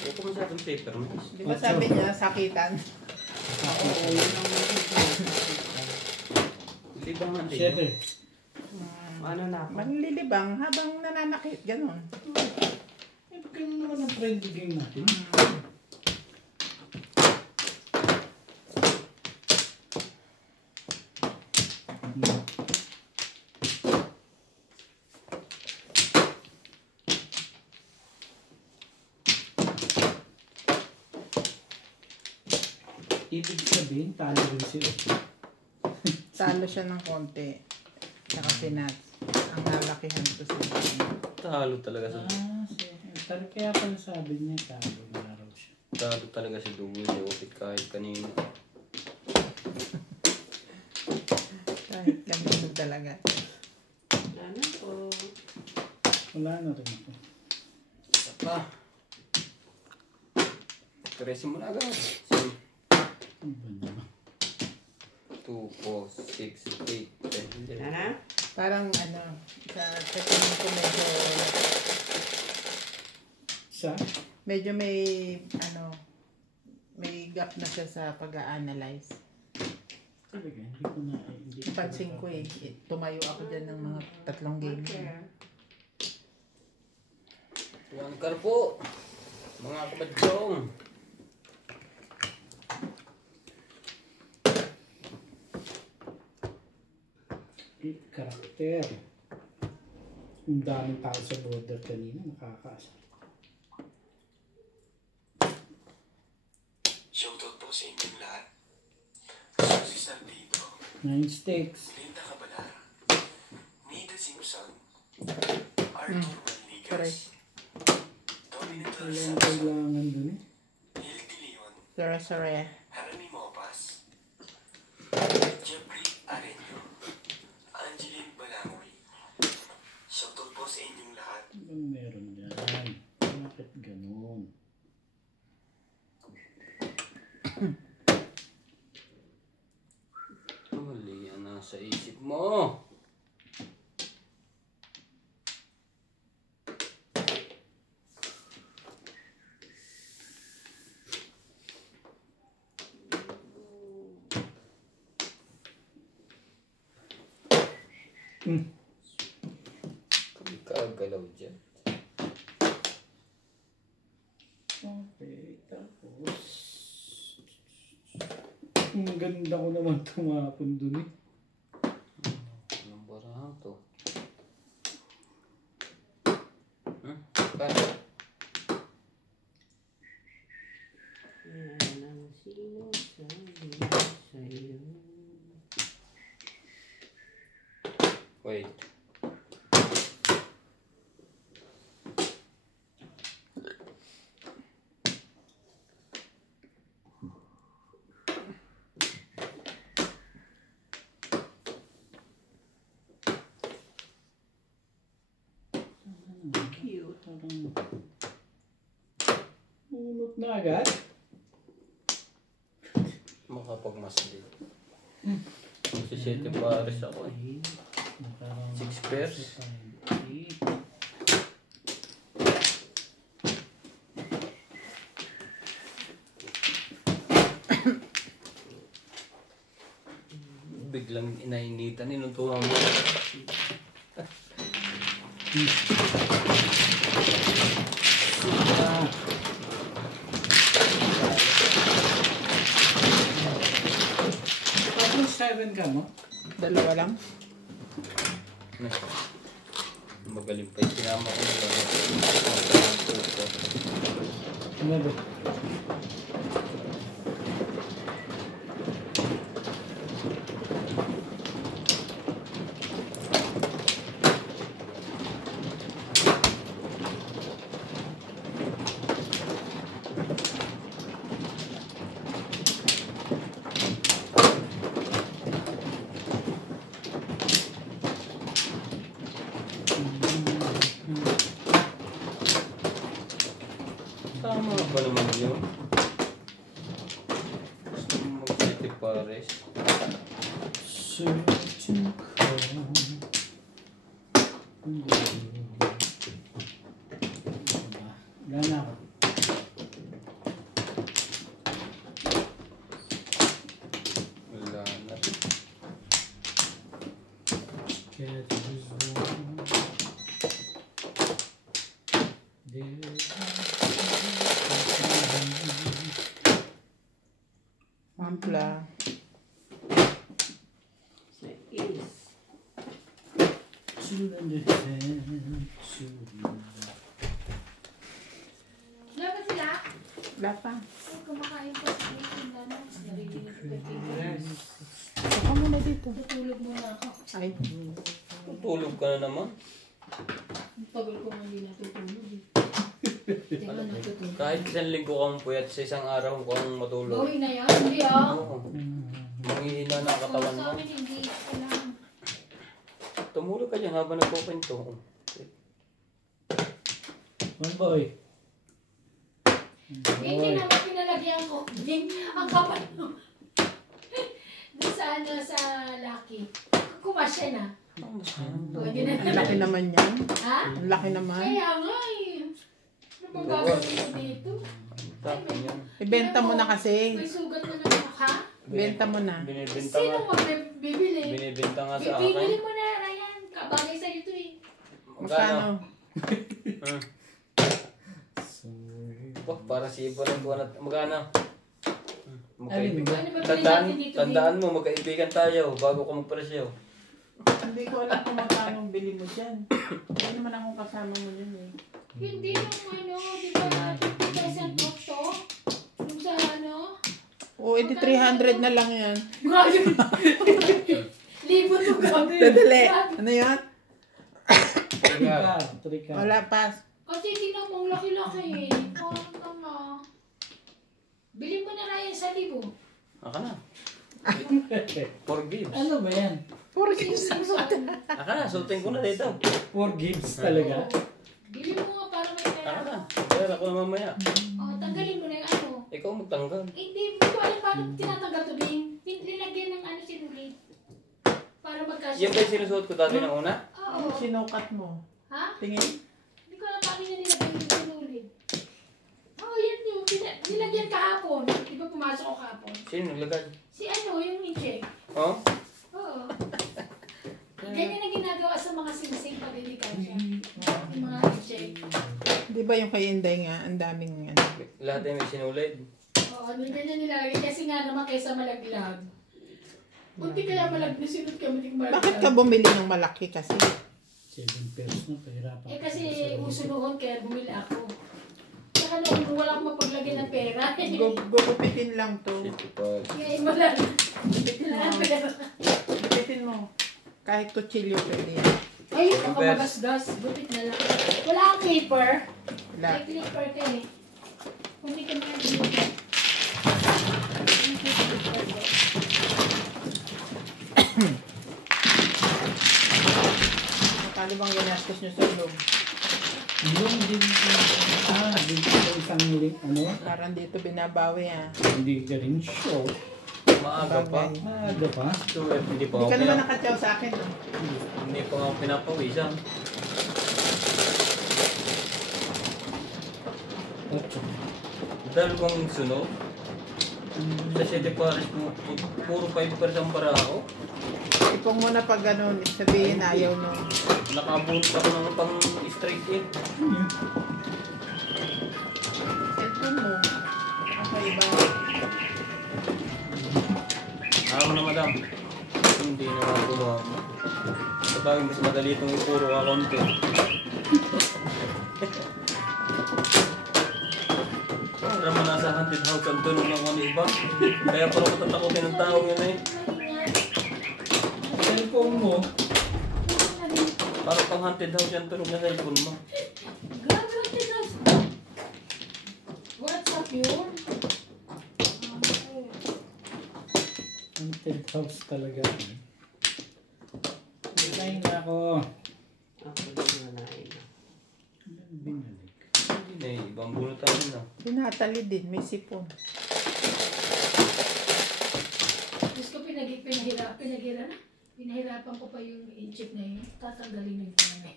Ito masyadong paper mo. Di ba sabi niya, sakitan? Oo, yun ang libangan din. Siyete. Ano na ako? Manlilibang habang nananakit, ganun. Eh, ganun naman ang friendly game natin. Ibig sabihin, talo rin sila. Talo siya ng konti. Tsaka sinats. Ang lalakihan to siya. Talo talaga sa... Kaya pala sabi niya, talo na raw siya. Talo talaga si Double Jopit kahit kanino. Kahit kanino talaga. Ano po? Wala na rin ako. Pa. Tresin mo na agad. Ano ba naman? 2, 4, 6, 8, 10. Ano? Parang ano, sa tingin ko medyo may ano, may gap na siya sa pag-a-analyze. Talaga, hindi ko na... Napansin ko eh, tumayo ako dyan ng mga 3 game. One car po. Mga kabadyong. Karakter. Ang daming tao sa border kanina, nakakaasa. Shoutout po sa inyong lahat. Susi Saldido, 9 stakes. Linda Cabalar, Nida Simpson, Correct. Arthur Manligas, Dominic Wala ang Rosas, kailangan dun eh. Neil De Leon, Sara-sara. Harami Mopas, Jeffrey Areño, Angeline Balangoy. Shoutout po sa inyong lahat. Anong meron dyan? Bakit ganun? Mali yan nasa isip mo. Kami kagalaw dyan. Okay, tapos... Ang ganda ko naman tumapon dun eh. Anong barahan to? Kaya? Yan ang sinasabi sa'yo. Wait. Cute. Parang... Unot na agad? Makapagmasli. Kasi 7 pares ako eh. 6 pairs. Biglang inainitan, inutuhan mo. Tapos 7 ka mo? 2 lang. Magaling pa yung sinama ko na lang. Ano ba? Tama ba naman yun? Gusto mo mag-7 pares? Searching for... Gana ako. ganda. Sa is. Dapat sila? Wala pa. Ay, kumakain ko sa sila na. Narinig ko yung fingers. Saka muna dito. Tutulog muna ako. Ay, Tulog ka na naman. Ang tagal ko nga hindi natutulog eh. Hindi nga natutulog. Kahit isang linggo kang puyat, sa isang araw kang matulog. Gawin na yan? Hindi ah. Oo. Manghihina na ang katawan Sa mo. amin hindi. Kailangan. Tumulog ka dyan habang nagkukwento. One boy. Hindi naman pinalagyan ko. Ang kapal mo. Doon sa ano, sa Lucky. Kumasya na. Pwede na. ang laki naman yan. Ha? Ang laki naman. Kaya nga eh. Ano bang gagawin mo dito? Tapos yan. Ibenta mo na kasi. May sugat na naman ha? Benta mo na. Binibenta Sino nga. magbibili? Binibenta nga sa Bibili akin. mo na, Ryan. Kabagay sa'yo to eh. Magkano? Hmm. Wah, para si Ibo lang buwan at magkano? Alin ba? Ano ba Tandaan, bilhin natin dito? tandaan mo, magkaibigan tayo bago ko magpresyo. Hindi ko alam kung magkano ang bili mo dyan. Hindi naman akong kasama mo dyan eh. Hindi yung ano, di ba, 50% off to? Yung sa ano? Oo, edi 300 na lang yan. Grabe! Libo to gabi. Dadali. Ano yan? Trika. Wala pas. Kasi tingnan mo, ang laki-laki eh. Parang tanga. Bilhin mo na Ryan sa libo. Aka na. Forgives. Ano ba yan? Puro kiss. Aka na, sutin ko na dito. For gives talaga. Bilhin mo nga para may Aka pera. na. Pera ko na mamaya. O, tanggalin mo na yung ano. Ikaw magtanggal. Hindi ko alam paano tinatanggal to din. Nilagyan ng ano sinuli. Para magkasya. Yan ba yung sinusuot ko dati ng una? Oo. Sinukat mo. Ha? Tingin. Hindi ko alam paano niya nilagyan yung sinuli. Oo, yan yung nilagyan kahapon. Di ba pumasok ako kahapon? Sino naglagay? Si ano, yung incheck. Oh? Oo. Ganyan ang ginagawa sa mga singsing pag hindi kasya. Yung mga incheck. Di ba yung kay Inday nga, ang daming ano. Lahat ay may sinulid. Oo, ganyan nilalagay. Kasi nga naman kaysa malaglag. Kunti kaya malaglag, sinot kami ting malaglag. Bakit ka bumili ng malaki kasi? 7 pesos na pahirapan. Eh kasi uso noon kaya bumili ako. Saka noon wala akong mapaglagay ng pera. Gugupitin lang to. Ngayon wala na. Gugupitin Wala mo. na pera. Gugupitin mo. Kahit kutsilyo pwede yan. Ay, baka magasgas. Gupit na lang. Wala akong clipper. Wala. May clipper ka eh. Hindi ka mga clipper. Makali bang ginastos nyo sa loob? Yung din din sa isang link, ano? Parang dito binabawi ah. Hindi ka rin show. Maaga pa. Bagay. Maaga pa. So, hindi pa Hindi ako ka naman nakatsaw sa akin no? hindi pa ako pinapawisan. Dahil kong sunod, sa City Paris, puro 5% para ako. Ipong mo na pag ano, sabihin ayaw no. Nakabunot ako ng pang straight in. Cellphone mo. Okay ba? Ako na madam. Hindi na ako gumama. Sabagay mas madali itong ipuro ka konti. Para mo nasa haunted house ang tunog ng ano iba. Kaya parang matatakotin ng tao yun eh. Cellphone mo. Parang pang haunted house yung tunog na cellphone mo. Grabe ang tinas. WhatsApp yun? Haunted house talaga. Binay na ako. Ako din nalain na. Binalik. Hindi na eh. Ibang bunutan yun na. Binatali din, may sipon. Diyos ko pinahirapan ko pa yung inchip na yun. Tatanggalin yung pinamay.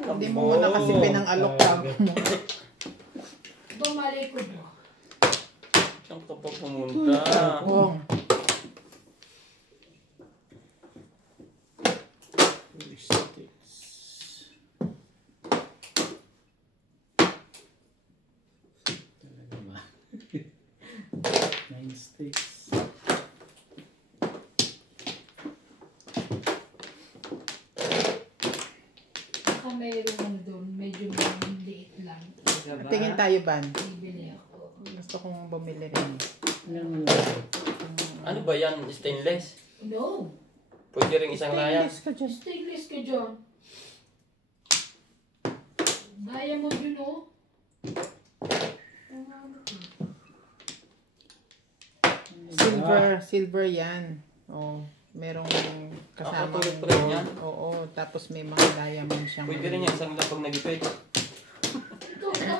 Hindi mo muna kasi pinang-alok ka mo. Bumalay ko mo. Saan ka pa pumunta? Oo. Talaga ba? 9 7 sticks. Baka mayroong ano doon, medyo liit lang. Diba? Tingin tayo, Ban. Bibili ako. Gusto kong bumili rin. Yung Ano ba yan? Stainless? No! Pwede rin isang layas. Stainless ka dyan. Stainless ka dyan. Diamond yun, oh. Silver yan. Oh, merong kasama. Tulad pa rin yan? Oo, tapos may mga diamond siyang. Pwede rin yan isang lapag nagipit. Ito ka.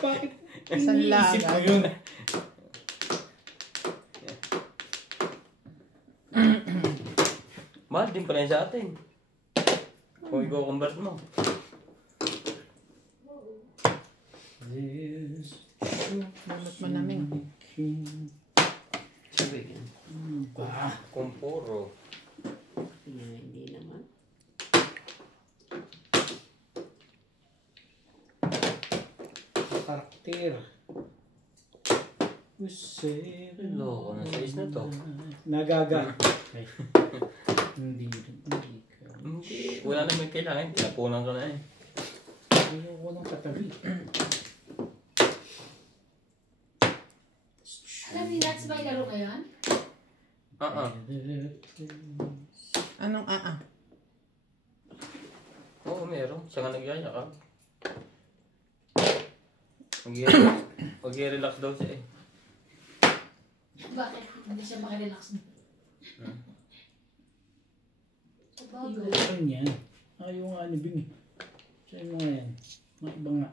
bakit Isang iniisip mo laga. yun? Mahal din pala yan sa atin. Kung i-convert mo. Manot mo namin. Sabi yan. Ba? Kung puro. Hindi naman. Karakter. Loko na size na to. Nagaga. Ay. Hindi ka. Hindi. Wala naman kailangan. Tinapunan ka na eh. Ayoko ng katabi. Alam ni Nats, may laro ngayon? Anong Oo, meron. Siya nga nagyaya ka. Mag-relax daw siya eh. Bakit? Hindi siya makarelax mo. Ayaw niya. Ayaw nga ni Bing. Siya yung mga yan. Mga iba nga.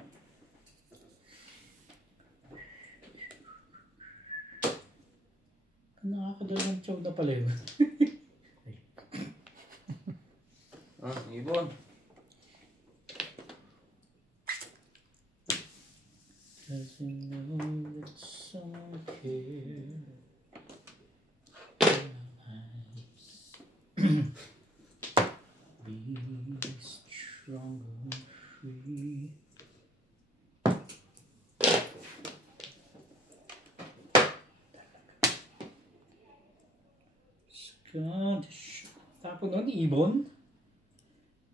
Nakakadalawang chow na pala yun. Ibon. Cause you know that someone cares. Be strong and free. Scottish. Tapos nun, ibon.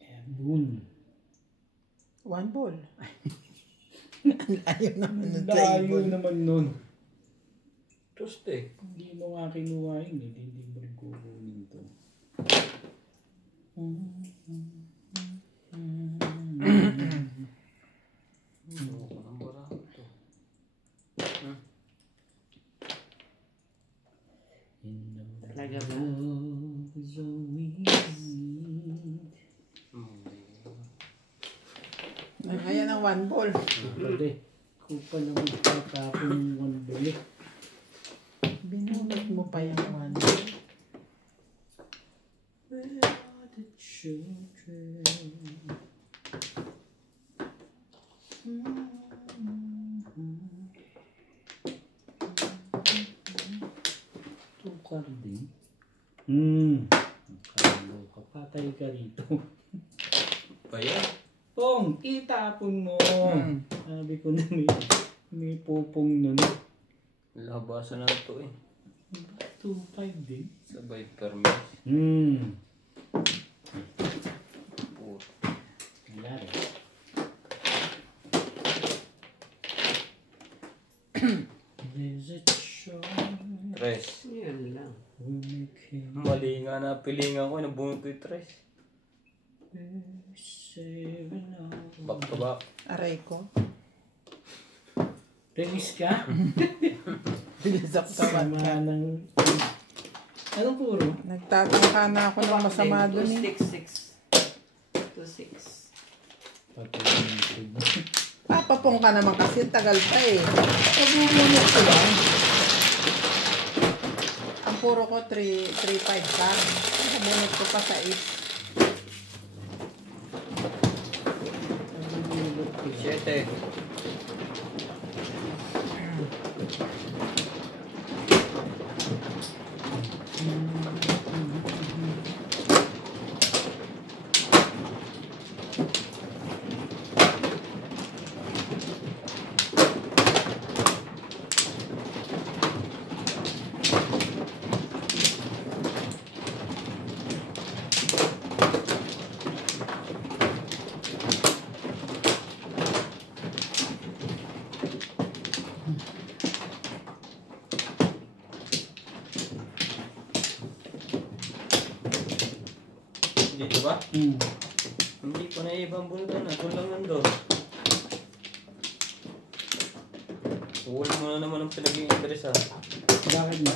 Ebon. One ball. Ayaw naman ng Layo table. naman nun. Tuesday. Hindi mo nga kinuha yun eh. Hindi mo rin kukunin to. Loko ng barako to. Talaga ba? Ayan ang one ball. Pwede. Kupa naman tatapon yung one ball eh. Binulot mo pa yung one ball. Where are the children? Tukar din. Kaloka. Patay ka rito. Pa yan? Pong, itapon mo. Sabi ko na may pupong nun. Labasan na ito eh. 2-5 din. Sabay permis. Puro. Lari. There's a choice. Tres. Yun lang. We're making Mali nga na pilingan ko. Nabunod ko yung tres. saving all. Back to back. Aray ko. Release ka? Bilis ako tawad Sama ka. ng... Anong puro? Nagtatangka na ako ng masama dun eh. 2-6. Pati yung tube. Papapong ka naman kasi tagal pa eh. Pag-umunod ko lang. Ang puro ko 3-5 pa. Pag-umunod ko pa sa 8. 7. ba? Hmm. Hindi ko na ibang bunutan na. Kung lang nandun. Uwala mo na naman ang pinag-i-interest ha. Bakit na?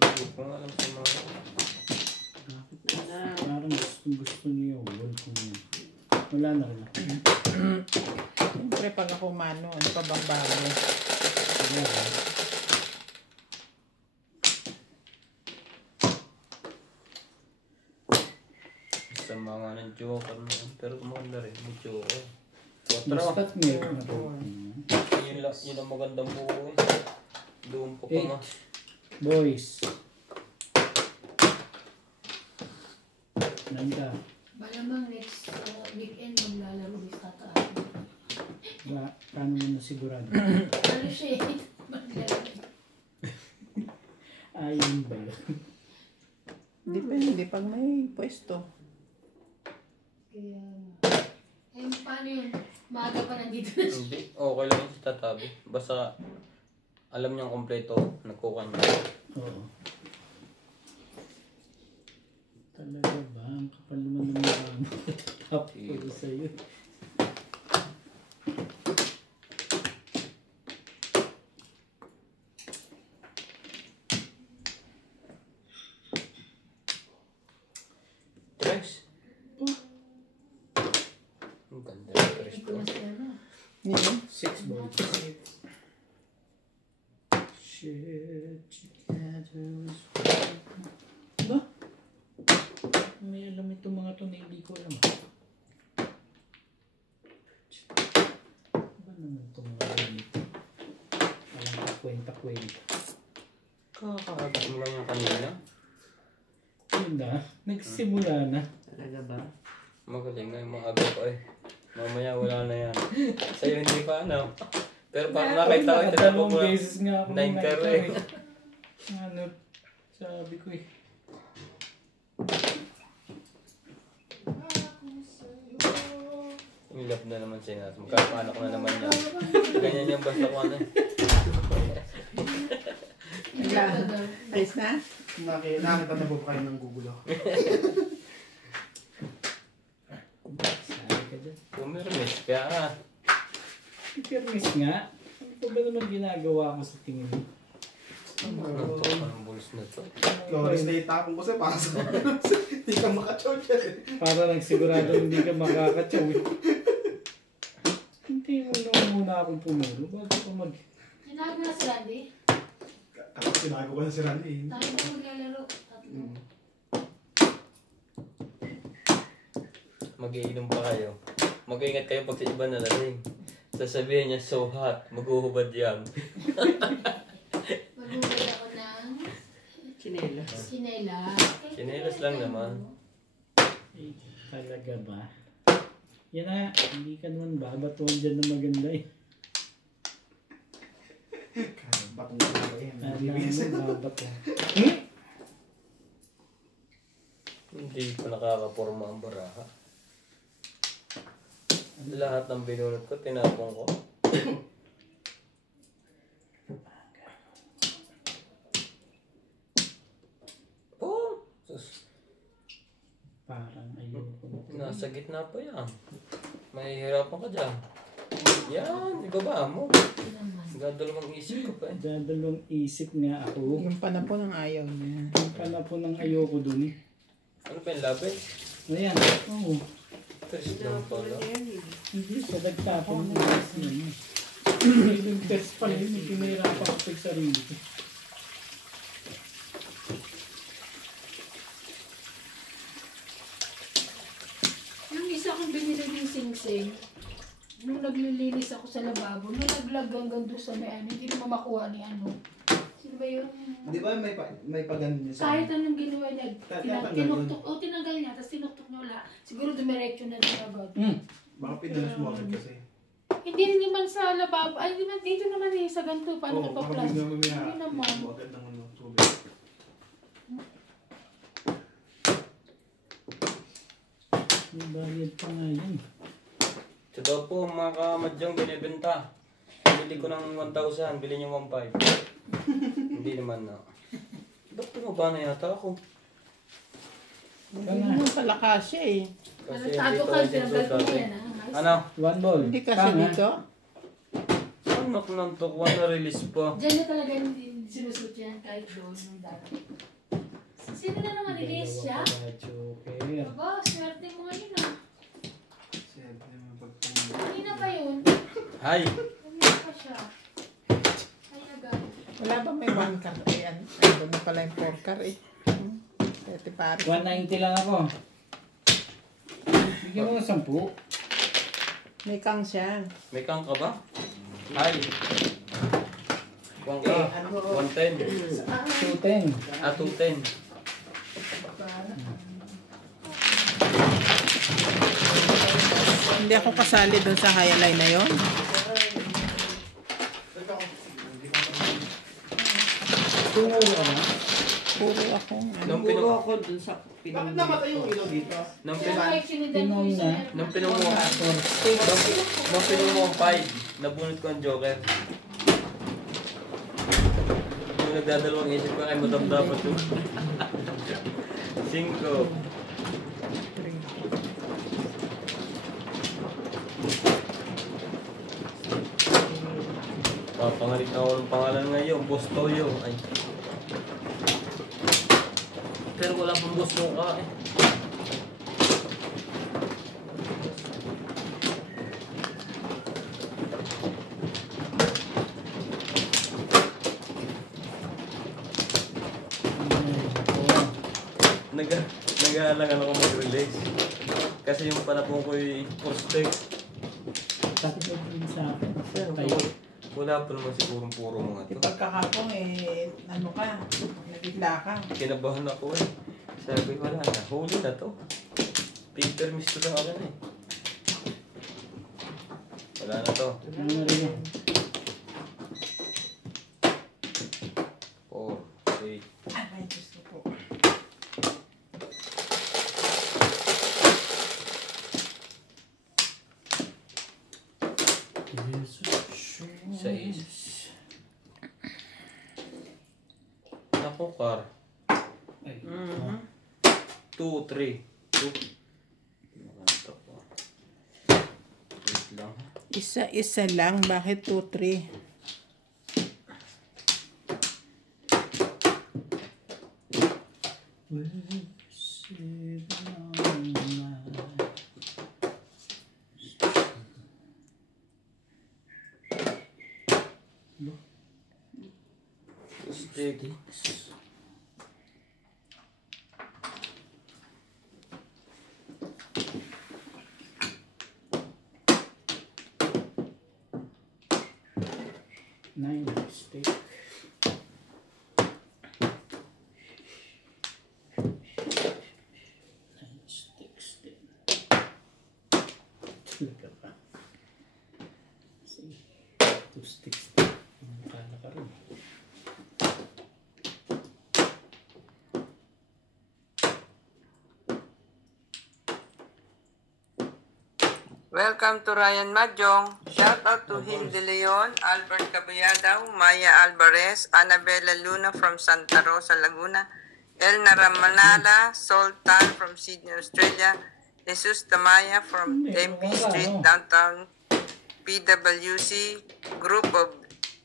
Hindi ko nga alam sa mga... Parang gusto niyo. Wala ko niyo. Wala na rin. Siyempre pag ako mano, ano pa bang bago? Wala rin. Sa mga ng joker na yan. Pero maganda rin. May joker. Quatro. Basta't meron na rin. Yun ang magandang buo eh. Doon po pa Eight. nga. Boys. Nanda. Malamang next weekend maglalaro ni Tata. Paano mo na sigurado? Ano siya eh? Maglalaro. Ayun ba yun? Depende pag may pwesto. Kaya... Eh, paano yun? Maaga pa nandito na siya. Hindi. Okay lang yung sa tatabi. Basta alam niyang kompleto. Nagkukan niya. Oo. Talaga ba? Ang kapal naman ng mga ano. Tapos ko sa'yo. Tres. Ang ganda ng tres Ito ko. na siya na. Yun. 6 boys. Shit. Ba? May alam itong mga to na hindi ko alam. Ba naman itong mga alam ito? Alam ka kwenta-kwenta. Kakakabit mo lang yung kanina. Yun na, nagsimula na. Talaga ba? Magaling nga yung mga aga ko eh. Mamaya wala na yan. Sa'yo hindi pa ano. Pero pag nakita ko, tinapos Dalawang mo lang. beses nga ako 9 ka nakita rin. Ano, sabi ko eh. Yung love na naman siya natin. Magkakanak na naman niya. Ganyan yung basta ko ano eh. Wala. Ayos na? Nakita na po kayo ng Google ako. Sabi ka dyan. Pumirmis ka nga. Permis nga. Ano pa ba naman ginagawa ko sa tingin mo? Ano to? Anong bulos na to? Flores na itapon ko sa pasok. Hindi ka makachow dyan eh. Para lang sigurado hindi ka makakatsaw eh. Hindi mo naman muna akong pumuro. Bago ka mag... Sinabi na si Randy. Kapag sinago ko na si Randy. Tayo na maglalaro. Tatlo. Mag-iinom pa kayo. Mag-ingat kayo pag sa iba na lasing. Sasabihin niya, so hot, maghuhubad yan. Maghubad ako ng Chinelas. sinelas. Sinelas lang naman. Eh, talaga ba? Yan na, hindi ka naman babatuan dyan na maganda eh. Kaya batong ko yan. Alam mo, babatuan. Hindi pa nakakaporma ang baraha. Lahat ng binunot ko, tinapong ko. Oh! Sus, Parang ayoko na. nasa gitna pa yan. Mahihirapan ka dyan. Yan, ibaba mo. Hindi naman. Dadalawang isip ko pa eh. Dadalawang isip nga ako. Yung panapon ng ayaw niya. Yung panapon ng ayoko dun eh. Ano pa yung labit? Ayan, oo. Tres lang pala. Hindi sa nagtapon mo. Yung test pala yun, yung pinahirapan ko sa sarili ko. Yung isa kong binili ng sing-sing, nung naglilinis ako sa lababo, nung naglag hanggang doon sa may ano, hindi naman makuha ni ano. Sino ba yun? Di ba may paganon niya sa... Kahit anong ginawa niya, Tinatanggal tinuktok, o tinanggal niya, tapos tinuktok niya wala. Siguro dumiretso na rin agad. Baka pinalas mo agad kasi. Hindi rin naman sa lababo, ay hindi naman dito naman eh, sa ganito, paano ko pa-plan? baka mamaya. Hindi naman. Mo agad ng ano, tubig. May bayad pa nga yan. Ito daw po mga kamadyang binibenta. Bili ko ng 1,000, bili niyo 1,500. Hindi naman na. Ba't tumaba na yata ako? Hindi naman pala kasi eh. Kasi Tago dito ka, kasi tinanggal ko na dati. yan ah. Ano? One ball. Hindi kasi Tama. dito. Ano nang tukwa na release pa? Diyan na talaga hindi sinusot yan kahit doon ng dati. Sino na naman release siya? Joker. Aba, swerte mo ngayon ah. Siyempre, may pagpunta. Kanina pa yun. Hi! Kanina pa siya. Ay, agad. Wala ba may 1 car? Ayan. Ay, doon na pala yung 4 car eh. Pwede pare. 190 lang ako. Bigyan mo ng 10. May kang siya. May kang ka ba? Hi! Kuwang ka. 110. 210. Ah, 210. Hindi ako kasali doon sa highline na yon. Tungo ka ba? Puro ako. Nung Puro pinong... ako dun sa Bakit namatay yung ilaw dito? Nung Pero pinong... ay, sinundan ko Tinom yung na. sinundan. Nung pinong mo... Nung pinong mo 5, nabunot ko ang Joker. Yung nagdadalawang isip ko ay madam dapat yun. 5. Papangalit na ako ng pangalan ngayon, Bostoyo. Ay. Pero wala pang Bosto ka eh. Nag-aalangan ako mag-release. Kasi yung panapong ko yung prospect. Bakit mo din sa akin? Kayo. Wala pa naman sigurong puro mga to. Pagkakapong eh, ano ka, nagigla ka. Kinabahan ako eh. Sabi ko wala na. Huli na to. Paper miss to lang ako na eh. Wala na to. Ano na rin yun? 4, 8. Ay, gusto po. Sais. Naku, car. Ay. 2, 3. 2. Maganda po. Wait lang ha. Isa-isa lang, bakit 2, 3? Steady. Nine stick. Nine sticks din. Talaga ba? See, 2 sticks din. Nakala ka rin. Welcome to Ryan Mahjong. Shout out to Hilde Leon, Albert Caballada, Maya Alvarez, Annabella Luna from Santa Rosa, Laguna, Elna Ramanala, Sultan from Sydney, Australia, Jesus Tamaya from MP Street, downtown PWC, Group of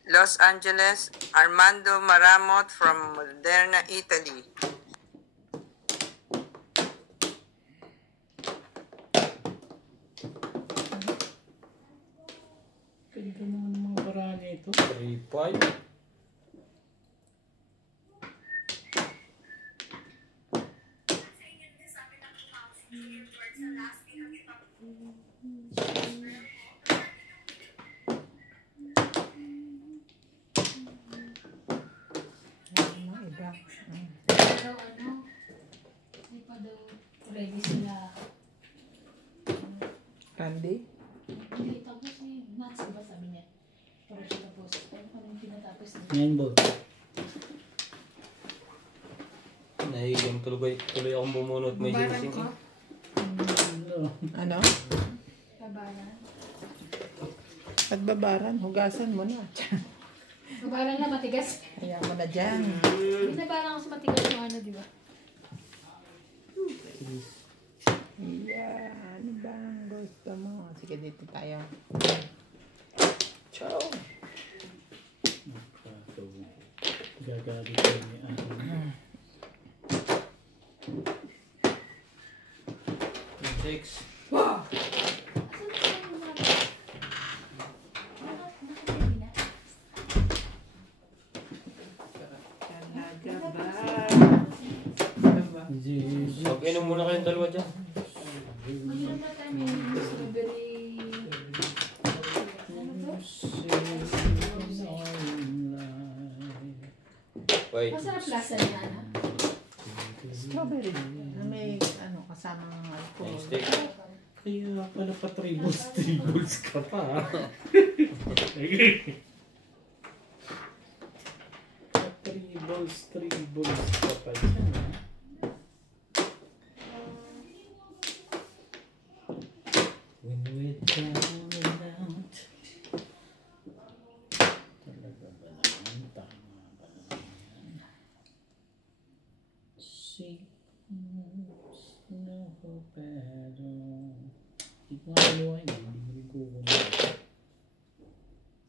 Los Angeles, Armando Maramot from Moderna, Italy. Ganda naman ng mga paraan ito. 3, 5. Ano, iba. Daw ano, hindi pa daw ready sila. Candy? Hindi, tapos ni Nats, diba sabi niya? Para siya tapos. Pero kung yung pinatapos niya. 9 ball. Nahigang tuloy akong bumunot. May Babaran hinsing. ko. Ano? Babaran. Pagbabaran, hugasan mo na. Babaran na matigas. Kaya mo na dyan. Binabaran ko sa matigas yung ano, di ba? Chris. Yeah, ano ba ang gusto mo? Sige, dito tayo. Ciao. Nakato. Gagalit ko ni Ana. 6. Asan na yung mga... Nakakabina. Talaga ba? Jesus. Mag-inom muna kayong dalawa dyan. Mag-inom na tayo ng strawberry... Ano to? Wait. Masarap lasa niya, Ana. Strawberry. May ano, kasamang alcohol. Yung stick. Kaya pala pa tribbles ka pa. Tribbles ka pa dyan. When we're down and out. Talaga ba naman? Tama ba naman? Seems no better. Hindi ko nga kinuha yun. Hindi ko kinuha.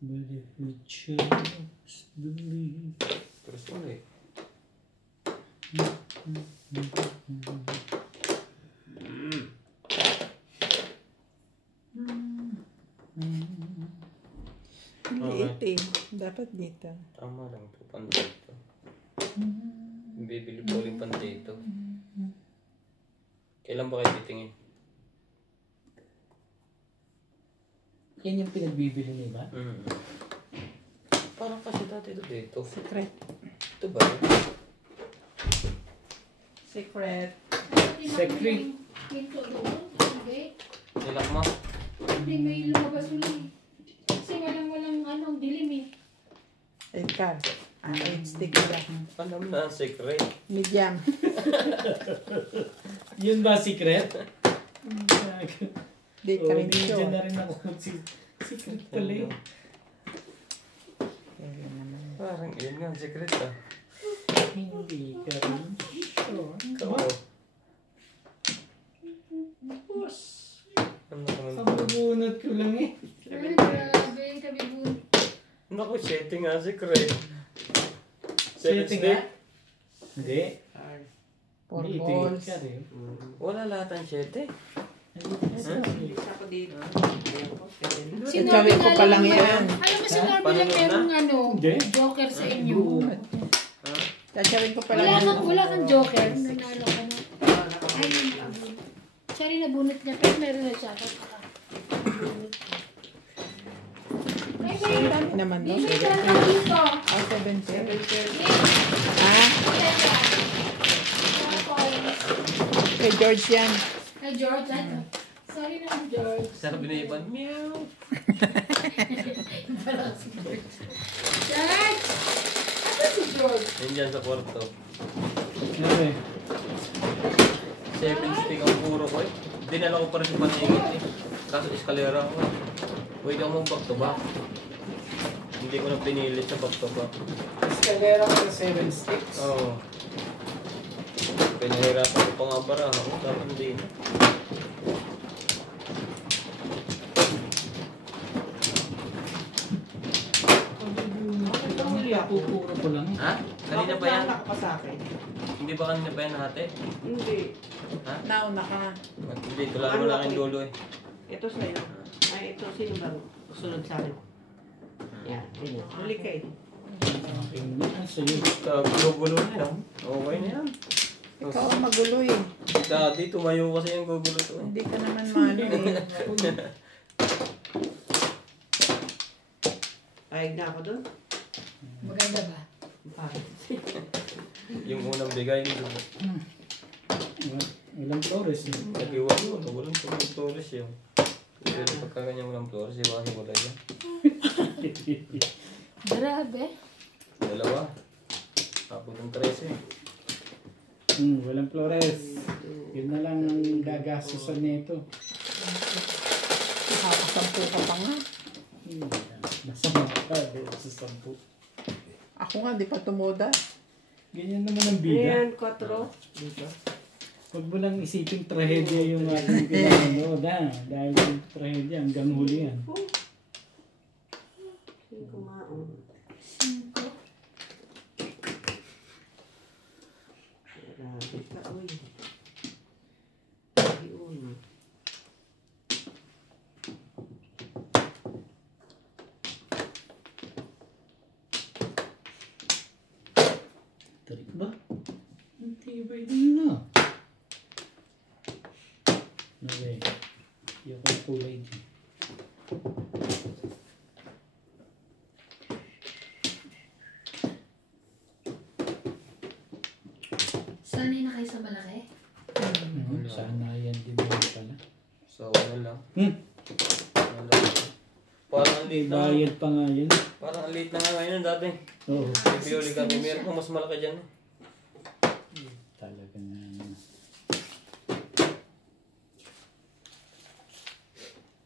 But if we chose to leave. Terus ulit. Liit eh. Dapat dito. Tama lang ito. Pandito. Bibili po ulit pandito. Kailan ba kayo titingin? Yan yung pinagbibili ni ba? Parang kasi dati ito dito. Secret. Ito ba? Secret. Secret. Pinto doon. Hindi. Nilak mo? Hindi, may lumabas ulit. Kasi walang anong dilim eh. Edgar. Ah, 8 stick lang. Alam na, secret. Medium. Yun ba secret? Di ka rin Dyan sure. na rin ako secret pala yun. Kaya naman. Parang yun nga, secret ah. Hindi ka rin sure. Oo. Ano naman? Kabubunot ko lang eh. Ay, grabe. Kami bun. Naku, setting nga, secret. Setting stick? nga? Hindi. 4 Hindi, balls. ka rin. Wala lahat ang 7. Isa ko dito. Si Sabi Norby ko nga pa lang lang yan. Alam mo si Norby lang Panunod na? merong ano, Hindi. joker sa inyo. Tatawin ko pala Wala kang joker. Nanalo ka na. Ay, nabunot. Siya rin nabunot niya, pero meron na siya. Ay, may... Ang dami naman, no? May meron ka dito. Ah, 7 Yes. Ah, kay George yan. Ay, George, ano? Sorry na, George. Sabi na Ivan, meow. Parang si George. George! Ano si George? Nandiyan sa kwarto. Okay. 7 stick ang puro ko eh. Dinala ko pa rin sa paningit eh. Kaso eskalera ako eh. Pwede ako mong back to back. Hindi ko na pinilit sa back to back. Escalera ko sa 7 sticks. Oo. Pinahirapan ko pa nga baraha ko. Dapat hindi na. Pupuro ko lang eh. Ha? Kanina ba yan? Nakapa sa akin. Hindi ba kanina pa yan nahati? Hindi. Ha? Nauna ka. Hindi, tulad mo lang yung dulo eh. Ito sa'yo. Ay, ito. Sino ba sunod sa akin? Yan. Ganyan. Huli ka eh. Aking na sa'yo. Gugulo na yan. Okay na yan. Ikaw ang magulo eh. Daddy, tumayo kasi yung gugulo to eh. Hindi ka naman malo eh. Pahig na ako doon. Maganda ba? Bakit? Yung unang bigay nito. Walang Flores eh. Nag-iwan mo, walang Flores yun. Pero pagka ganyan walang Flores, iwahi wala yan. Grabe. Dalawa. Tapos ng 13. Walang Flores. Yun na lang ang gagastusan nito. Nakakasampu ka pa nga. Masama ka sa 10. Ako nga, di pa tumuda. Ganyan naman ang bida. Ayan, 4. Dito. Huwag mo lang isiping trahedya yung ating pinanood ha. Dahil yung trahedya hanggang huli yan. Sino kumaon? 5. Grabe ka, uy. Yun. Tarik ba? Ang tibay din na. Okay. Yung kong kulay din. Sanay na kayo sa malaki? Sana yan din mo pala. So, ano lang. Hmm. Ano lang. Parang ang May liit na. bayad pa nga yun. Parang ang liit na nga ngayon dati. Oo. May pioli ka. Meron kang mas malaki dyan. Talaga nga.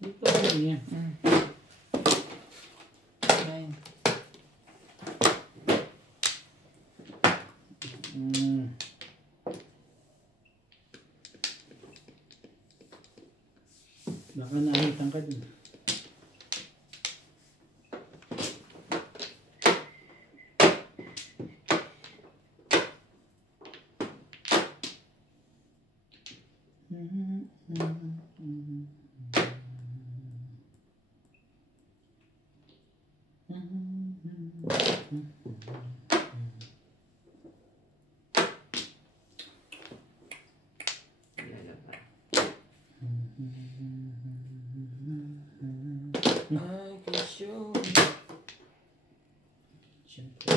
Dito ko yan. Ayun. Baka nahitan ka dun. I can show. Siyempre.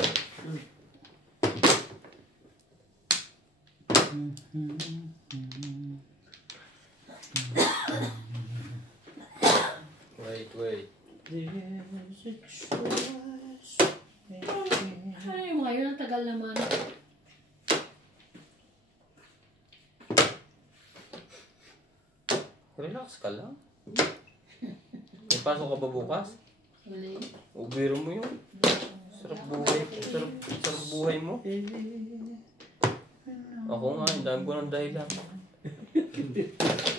Wait. There's a choice. Ano yung mga yun? Ang tagal naman. Relax ka lang. May pasok ka ba bukas? Huli. Ubiro mo yun. Sarap buhay. Sarap buhay mo. Ako nga, ang dami ko ng dahilan.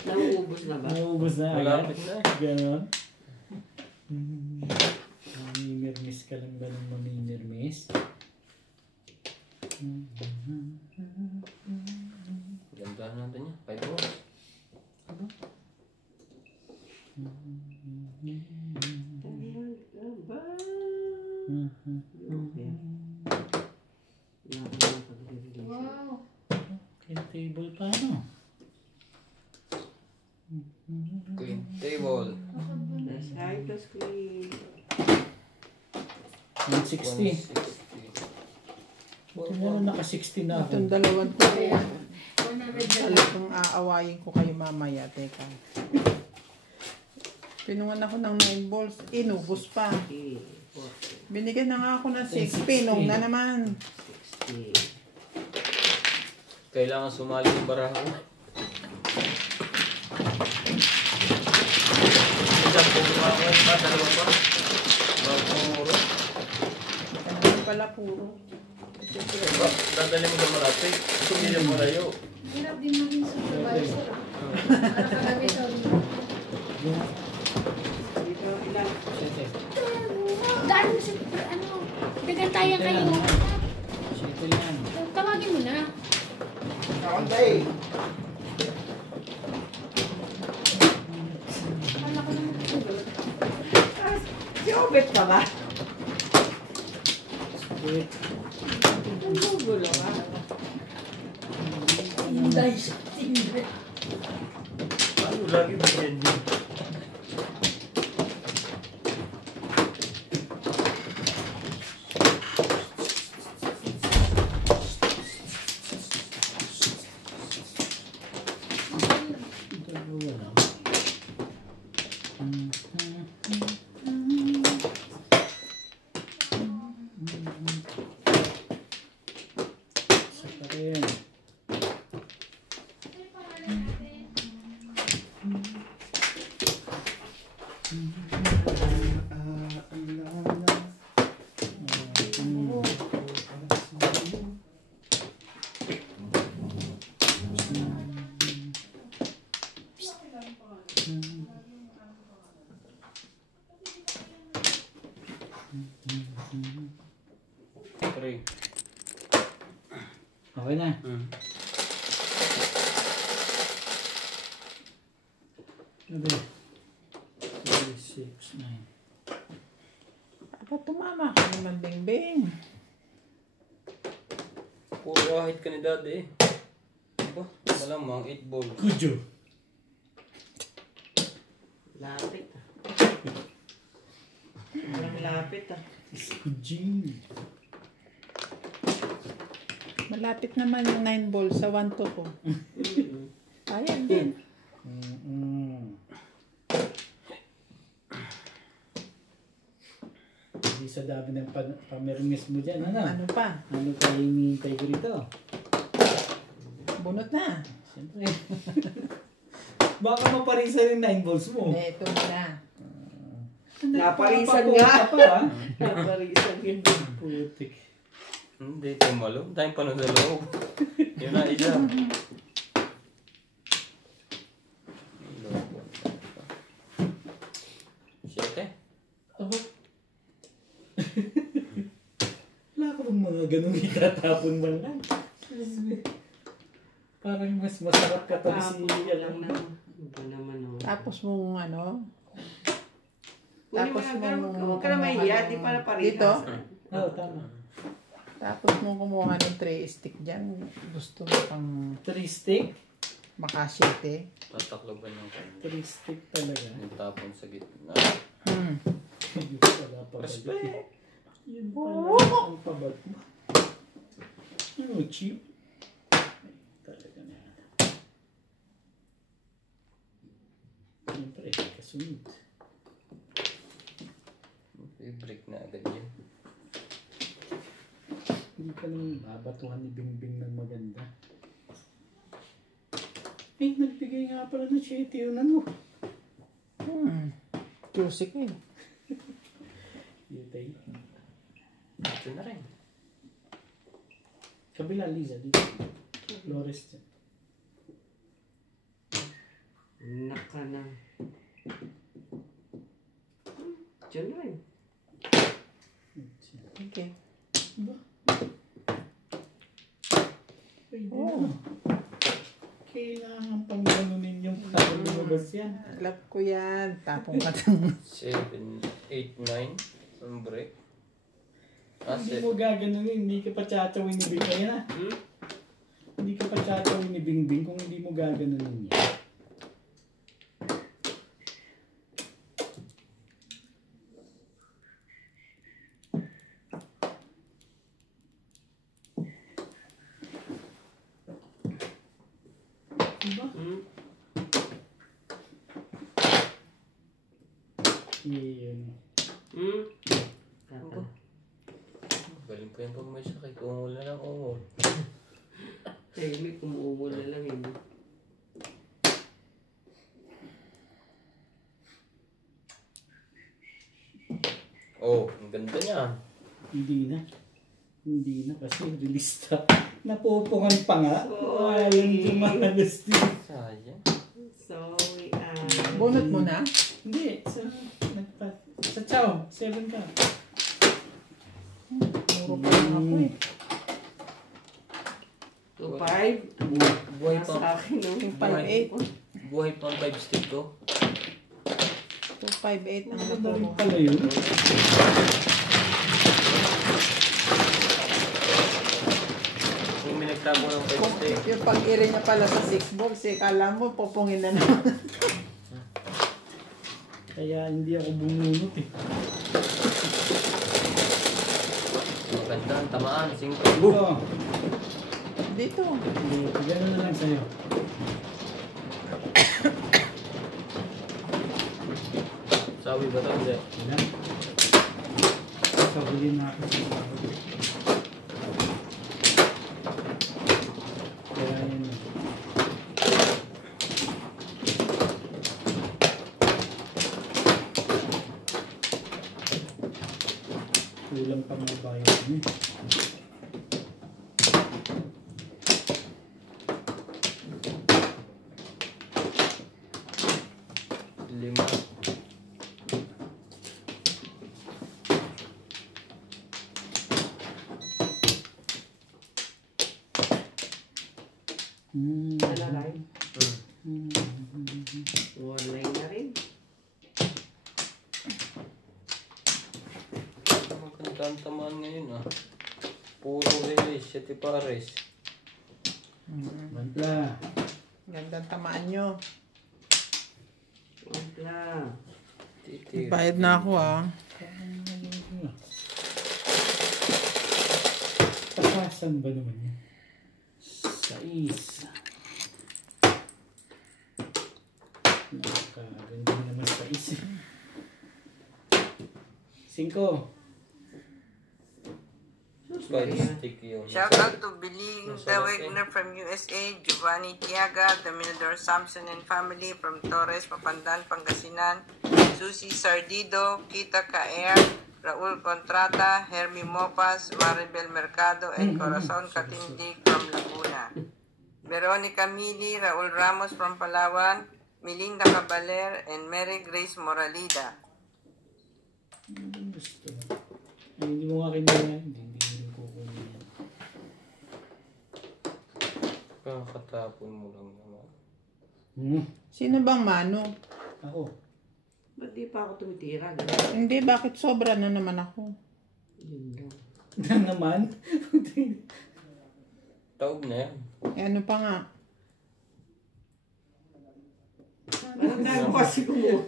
Nauubos na ba? Naubos na agad. Malapit na. Ganon. Mamimirmis ka lang ba ng mamimirmis? Ganda natin yan. 5 hours. Wow. Yung table pa ano? Queen table. Plus high, plus queen. 160. 160. Ito na naka-60 na ako. Itong dalawang to. Kaya, 100 Alam kong aawayin ko kayo mamaya. Teka. Pinungan ako ng 9 balls. Inubos pa. 40, Binigyan na nga ako ng 6. Pinong na naman. 60. Kailangan sumali yung baraha ko. Isang pumura ko pa, dalawa pa. Mga pumuro. Ano pala puro. Ba, dadali mo sa Marate. Ito million malayo. Hirap din maging supervisor. Para kami sa Dito, ilan? daan mo sa, ano, dagantayan kayo. Settle yan. Tawagin mo na. Kakantay. Kala ko naman tulog. Si Obet ka ba? Wait. Gulo ka. Tinday siya, tinday. Ano lagi ba yan din? Dalawa lang. Isa pa rin. Three. Okay na. Sabi. 3, 6, 9. Aba, tumama ka naman, Bingbing. Puro kahit ka ni daddy eh. Diba? Malamang 8 ball. Kujo. Lapit ah. Walang lapit ah. Kujing. Malapit naman yung 9 balls sa 1 to ko. Ayan din. Hindi sa dami ng pamirmis mo dyan, ano? Ano pa? Ano tayo hinihintay ko rito? Bunot na. Siyempre. Baka maparisan yung 9 balls mo. Ito na. Naparisan Papunta nga. pa, ha? Naparisan yun. Putik. Hindi, tumalo. Tayong pa nun sa loob. Yun na, isa. Siyete. Aba. Wala ka bang mga ganung itatapon man lang? Parang mas masarap ka to si lang na. Iba naman oh. Tapos mong ano? Tapos huwag ka na mahiya. Di para parehas. Dito? Oo, tama. Tapos mong kumuha ng 3 stick dyan. Gusto mo pang 3 stick? makasyete. Tatakloban yung kanya. 3 stick talaga. Yung tapon sa gitna. Yun pala pabalik. Respect! Yun pala ang pabalik mo. Ano, cheap? Talaga na yan. Siyempre, kasunod. I-break na agad yun. Hindi ka nang babatuhan ni Bingbing ng maganda. Eh, nagbigay nga pala ng 7 yun ano. Juicy ko eh. Yutay. Ito na rin. Kabila, Liza, dito. Flores dyan. Naka na. Diyan rin. Okay. Diba? Pwede Oh. na. Kailangan pang ganunin yung parang lumabas yan. Alam ko yan. Tapong ka ng 7, 8, 9. Ang break. Hindi mo gaganunin, hindi ka pa tsatawin ni Bingbing. Ayan na. Hindi ka pa tsatawin ni Bingbing kung hindi mo gaganunin yan. Diba? Yun. Tata. Galing pa yung pag may sakit. Ungol na lang, ungol. Eh, may kumuungol na lang yun. Oh, ang ganda niya. Hindi na. Hindi na kasi release na. Napupungan pa nga. Ayun, dumalas din. Sayang. Sorry, bunot mo na. Hindi, sa chow, 7 ka. Muro pa lang ako eh. 2-5. Buhay Nasa pa. akin, no? Yung 5-8. Buhay pa ang 5 stick ko. 2-5-8 ang Ano napo rin mo. pala yun? Yung may nagtago ng 5 stick. Yung pag-iri niya pala sa 6 balls eh. Kala mo pupungin na naman. Kaya hindi ako bumunot eh. Maganda ang tamaan. 5. Ito. Dito. Gano'n na lang sa'yo. Sabi ba ito? Hindi. Ilan? Sabulin na ako sa sabulin. Kaya yun. Kulang pa mga bayad niya. Ano rin? Online na rin. Magandang tamaan ngayon ah. Puro release, 7 pares. Mantla. Gandang tamaan nyo. Wala. Titir. Bayad na ako ah. Pakasan ba naman yan? 6. Nakakaganda naman 6. 5. Kahit stick yun. Shout out to Billy the Wagner from USA, Giovanni Tiaga, Dominador Samson and family from Torres, Papandan, Pangasinan, Susie Sardido, Kita Kaer, Raul Contrata, Hermie Mopas, Maribel Mercado, and Corazon Katindig from Laguna. Veronica Mili, Raul Ramos from Palawan, Melinda Cabaler, and Mary Grace Moralida. Gusto. Ay, hindi mo nga kinaya. Hindi rin kukunin yan. Kakatapon mo lang naman. Sino bang mano? Ako. Ba't di pa ako tumitira? Hindi, bakit sobra na naman ako? Yun lang. Na naman? Taob na yan. Eh, ano pa nga? Parang tayo kasi kumuha.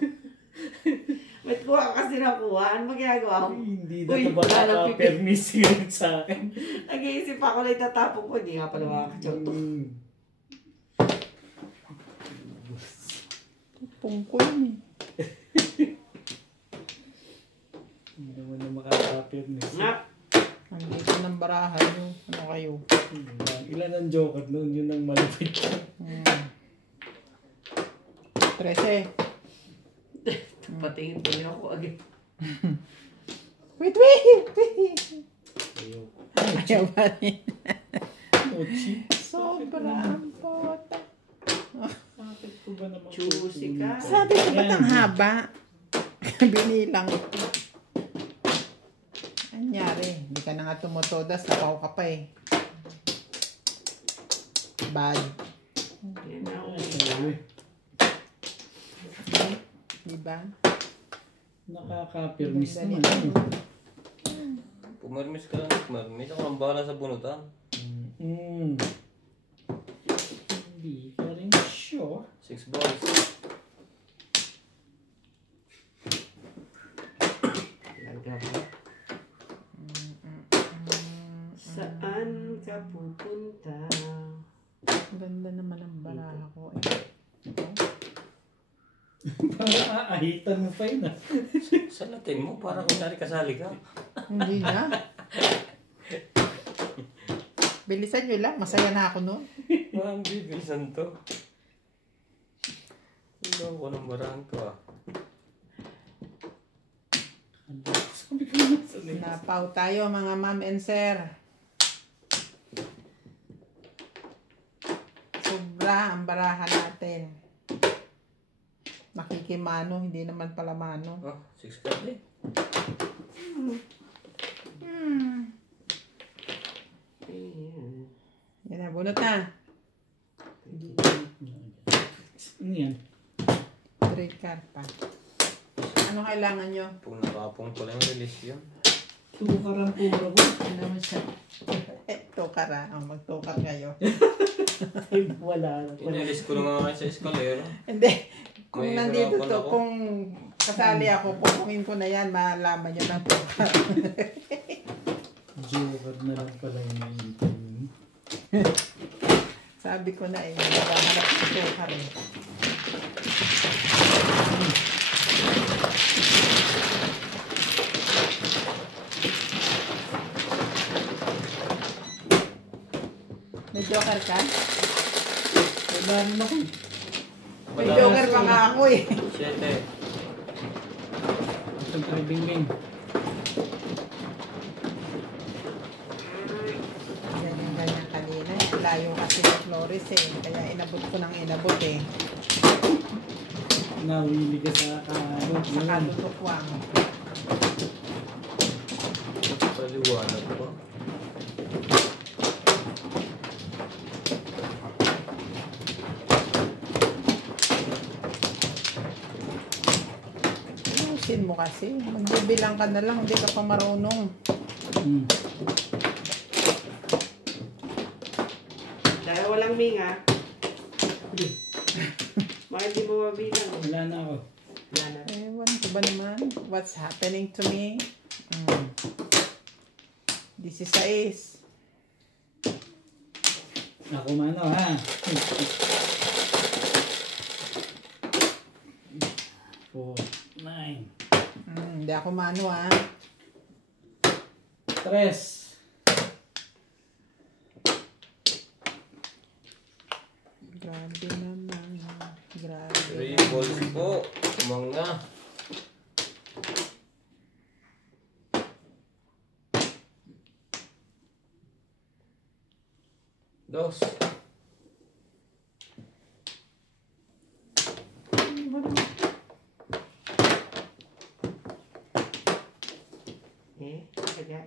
Ba't kuha ka kasi nakuha? Ano magagawa ko? Hindi Uy, na ba wala nang pipi. naka-permis yun sa akin? Nag-iisip ako na itatapon ko. Hindi nga pala makakachot. Pungkoy eh. Hindi naman na makaka-permis. Nga. Nandito ng barahan nyo. Ano kayo? Ilan ang joker noon? Yun ang malupit. 13. Patingin tuloy ako agad. Wait! Ayaw. Ayaw pa rin. Ochi. Sobra ang pota. Bakit ko ba naman Choosy ka. Sabi ko ba't ang haba? Binilang ito. Anyari, hindi ka na nga tumutodas, napaw ka pa eh. Bad. Yan na ako. Diba? Nakaka-permis naman. Pumarmis ka lang, pumarmis. Ako ang bahala sa bunutan. Hindi ka rin sure. 6 balls. Lagay. Saan ka pupunta? Ganda naman ang baraha ko eh. Parang aahitan mo pa yun ah. Sa Latin mo, parang kunyari kasali ka. Hindi na. Bilisan nyo lang, masaya na ako noon. Parang bibilisan to. Hindi ko ng barahan ko ah. Sabi ko naman sa Napaw tayo mga ma'am and sir. Sobra ang barahan natin. Makikimano, hindi naman pala mano. Oh, 6 card eh. Yan na, bunot na. Ano yan? 3 karta. Ano kailangan nyo? Kung nakapong ko lang release yun. Tukarang puro ko. Ano naman siya? Tukara. Magtukar kayo. Ay, wala. Inalis ko lang nga sa eskalera. Hindi. Kung May nandito hirapan to, ako. kung kasali ako, pupukin ko na yan, malaman nyo ng tukar. Joker na lang pala yung naiitan yun. Sabi ko na eh, naghahanap ko tukar eh. May joker ka? Wala rin ako. May joker pa nga ako eh. 7. Siyempre, bing-bing. Ganyan kanina. Layo kasi ni Flores eh. Kaya inabot ko ng inabot eh. Nawili ka sa Sa kalutukwang. Paliwanag pa. kasi. Magbibilang ka na lang, hindi ka pa marunong. Dahil walang minga. Bakit di mo mabilang? Wala na ako. Wala na. Ewan ko ba naman? What's happening to me? 16. Ako mano ha. 4, 9. Hindi ako mano ha. 3. Grabe naman. Grabe. 3 balls po. Umang na. Dos. Kaya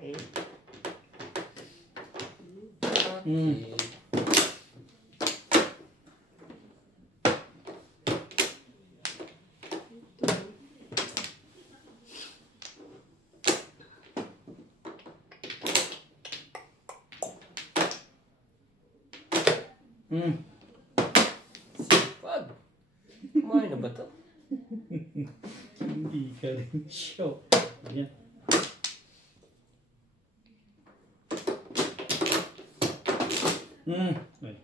Pag. Kumain na ba to? Hindi ka rin show. Yan. Ay.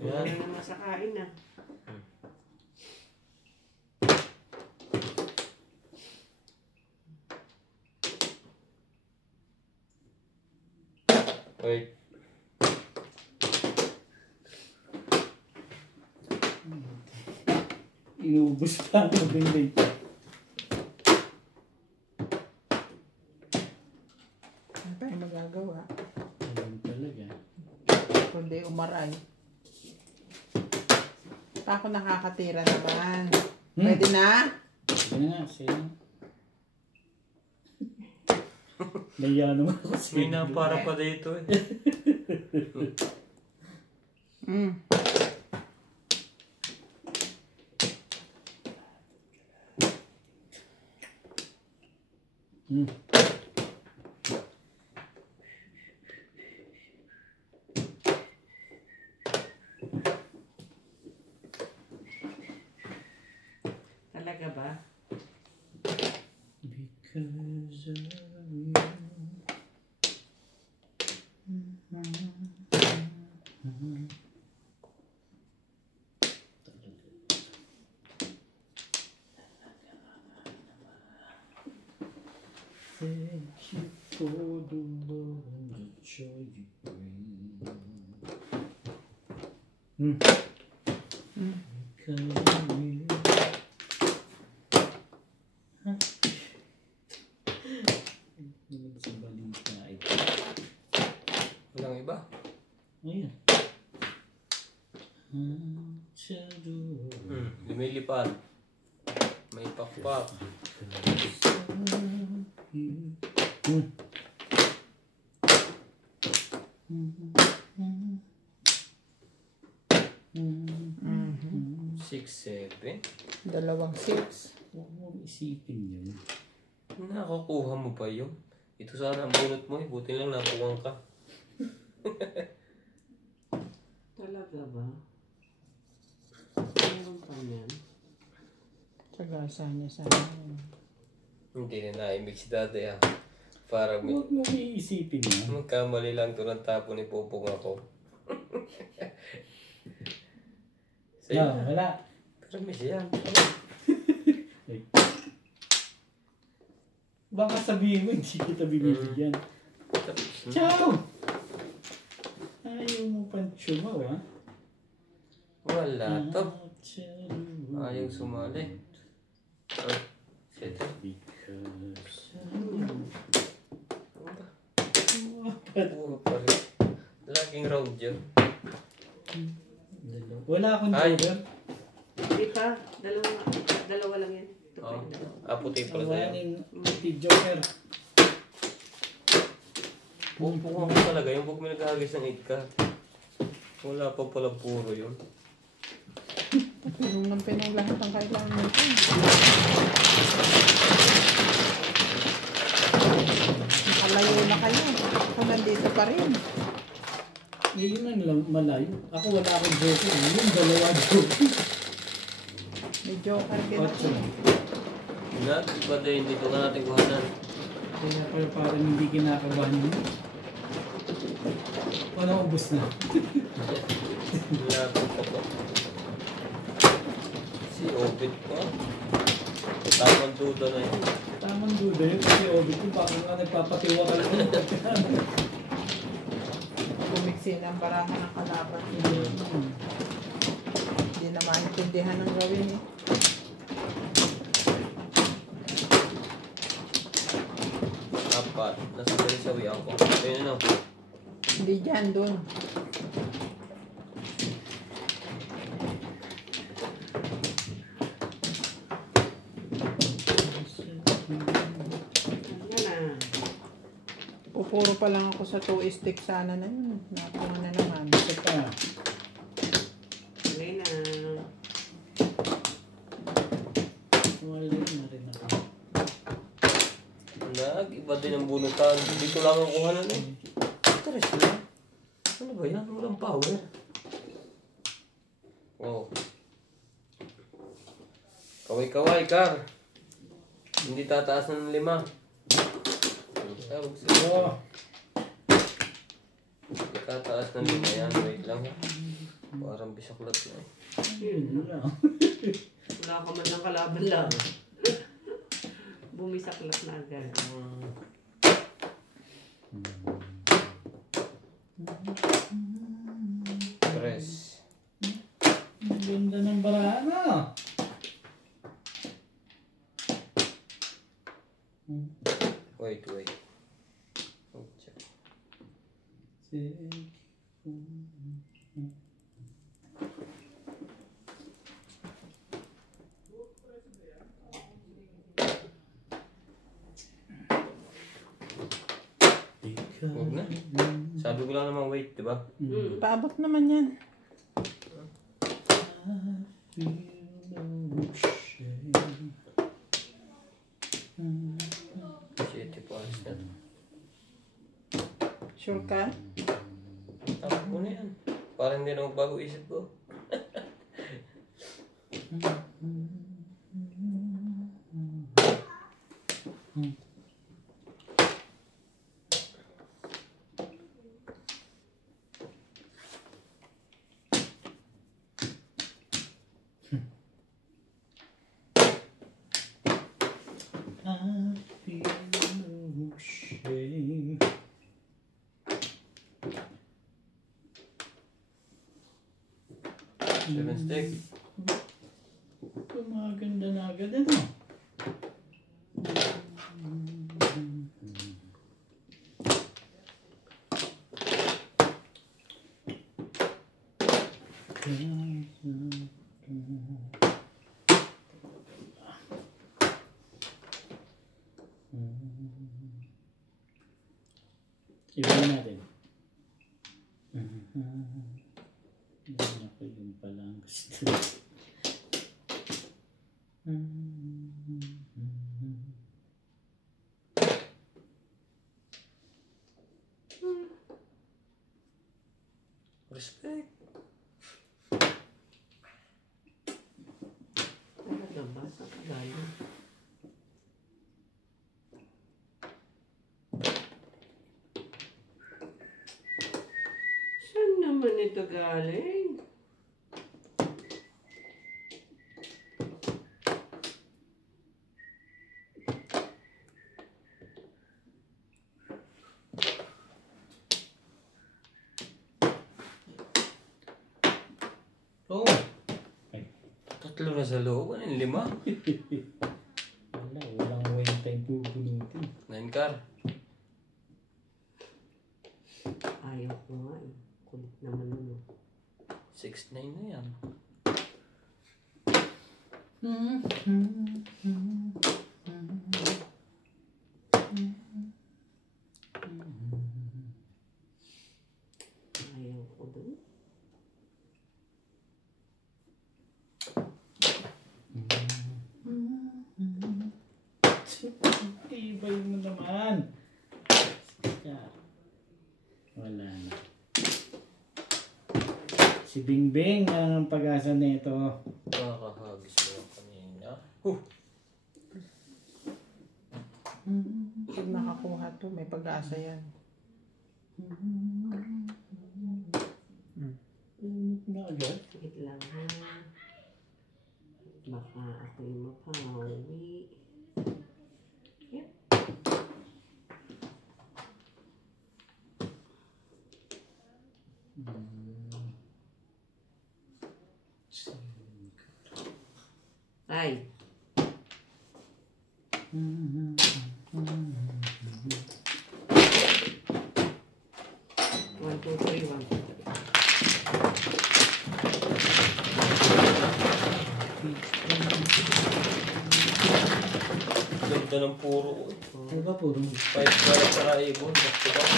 wala na naman sa kain na. Wait. Inubos pa ang binday. Ano tayo magagawa? Alam talaga. Kundi umaray. Ako nakakatira naman. Pwede na? Sige na, sige na. Naya naman ako May na para pa dito eh. Talaga ba? Because of you. Thank you for the love and the joy you bring. Because of you. Sa balita ito. Walang iba. Ayan. Lumilipad. May pakpak. Six, 7. 2, 6. Huwag mong isipin yun. Nakukuha mo pa yun. Ito sana ang bunot mo eh. Buti lang nakuha ka. Talaga ba? Meron pa yan. Tsagasa niya sana. Hindi na naimig si dati ah. Parang Huwag mong iisipin yun. magkamali lang ito ng tapo ni Popong ako. Sa'yo No, na. wala. Pero may siya. Baka sabihin mo, hindi kita binibigyan. Ciao! Ayaw mo pang tsumaw, ha? Wala to. Ayaw sumali. Oh, shit. Puro pa rin. Laging round yun. Wala akong Ay. joker. Hindi pa. Dalawa lang yan. Ito pa Oh. yung dalawa. Puti pala sa'yo. Awanin multi-joker. Pupong ako talaga. Yung pag may naghahagis ng 8 ka. Wala pa pala puro yun. Pinong lahat ang kailangan nito. Nakalayo na kayo. Ako nandito pa rin. Yun ang lang malayo. Ako wala akong joker. Yung dalawa joker. May joker din ako. Patso. Lahat, iba din, dito nga natin kuhanan. Kaya pala parang hindi kinakabahan yun. Wala, ubos na. Lahat pa po. Si Obit pa. Tamang duda na yun. Tamang duda yun kasi obit ko baka nga nagpapatiwa ka lang. Bumiksi na ang barahan ng kalaban. Hindi na maintindihan ang gawin eh. Apat. Nasa sawi ako. Ayun na. Hindi dyan, doon. Yan na. Pupuro pa lang ako sa 2 stick sana na yun. Nakuha na naman. Isa pa. Okay na. Wala na rin ako. Iba din ang bunutan. Dito lang ang kuhanan eh. Stress na. Ano ba yan? Walang power. Oh. Kaway-kaway, Kar. Hindi tataas ng 5. Tawag sila. Oh, Hindi tataas ng 5 yan. Wait lang ha. Parang bisaklat na eh. yun lang. Wala ka man ng kalaban lang. Bumisaklat na agad. Press. Ang ganda ng barahan ah. Wait. Oh, check. Huwag na. Sabi ko lang naman wait, diba? Paabot naman yan. City Falls na. Sure ka? Tapos mo na yan. Parang hindi na magbago isip ko. I feel no shame. Seven stick. Maganda na agad ano. Iba natin. Ako yun pala ang gusto. Respect. Talaga ba? Sa kagaling? Saan naman ito galing? Oo. Tatlo na sa loob. Ano yung 5? Walang wine time pupunutin. 9 car. Ayaw ko nga eh. Kulit naman ano. 6-9 na yan. Ayaw ko dun. tibay mo naman. Wala na. Si Bingbing ang pag-asa nito. Nakakahagis mo kanina. Pag nakakuha to, may pag-asa yan. Na agad? Wait lang ha. Baka ako'y mapawi. Yep. Ay. 1, 2, 3, 1, 2, 3. Ganda ng puro. Ano ba puro? 5 para para ibon. Back to back.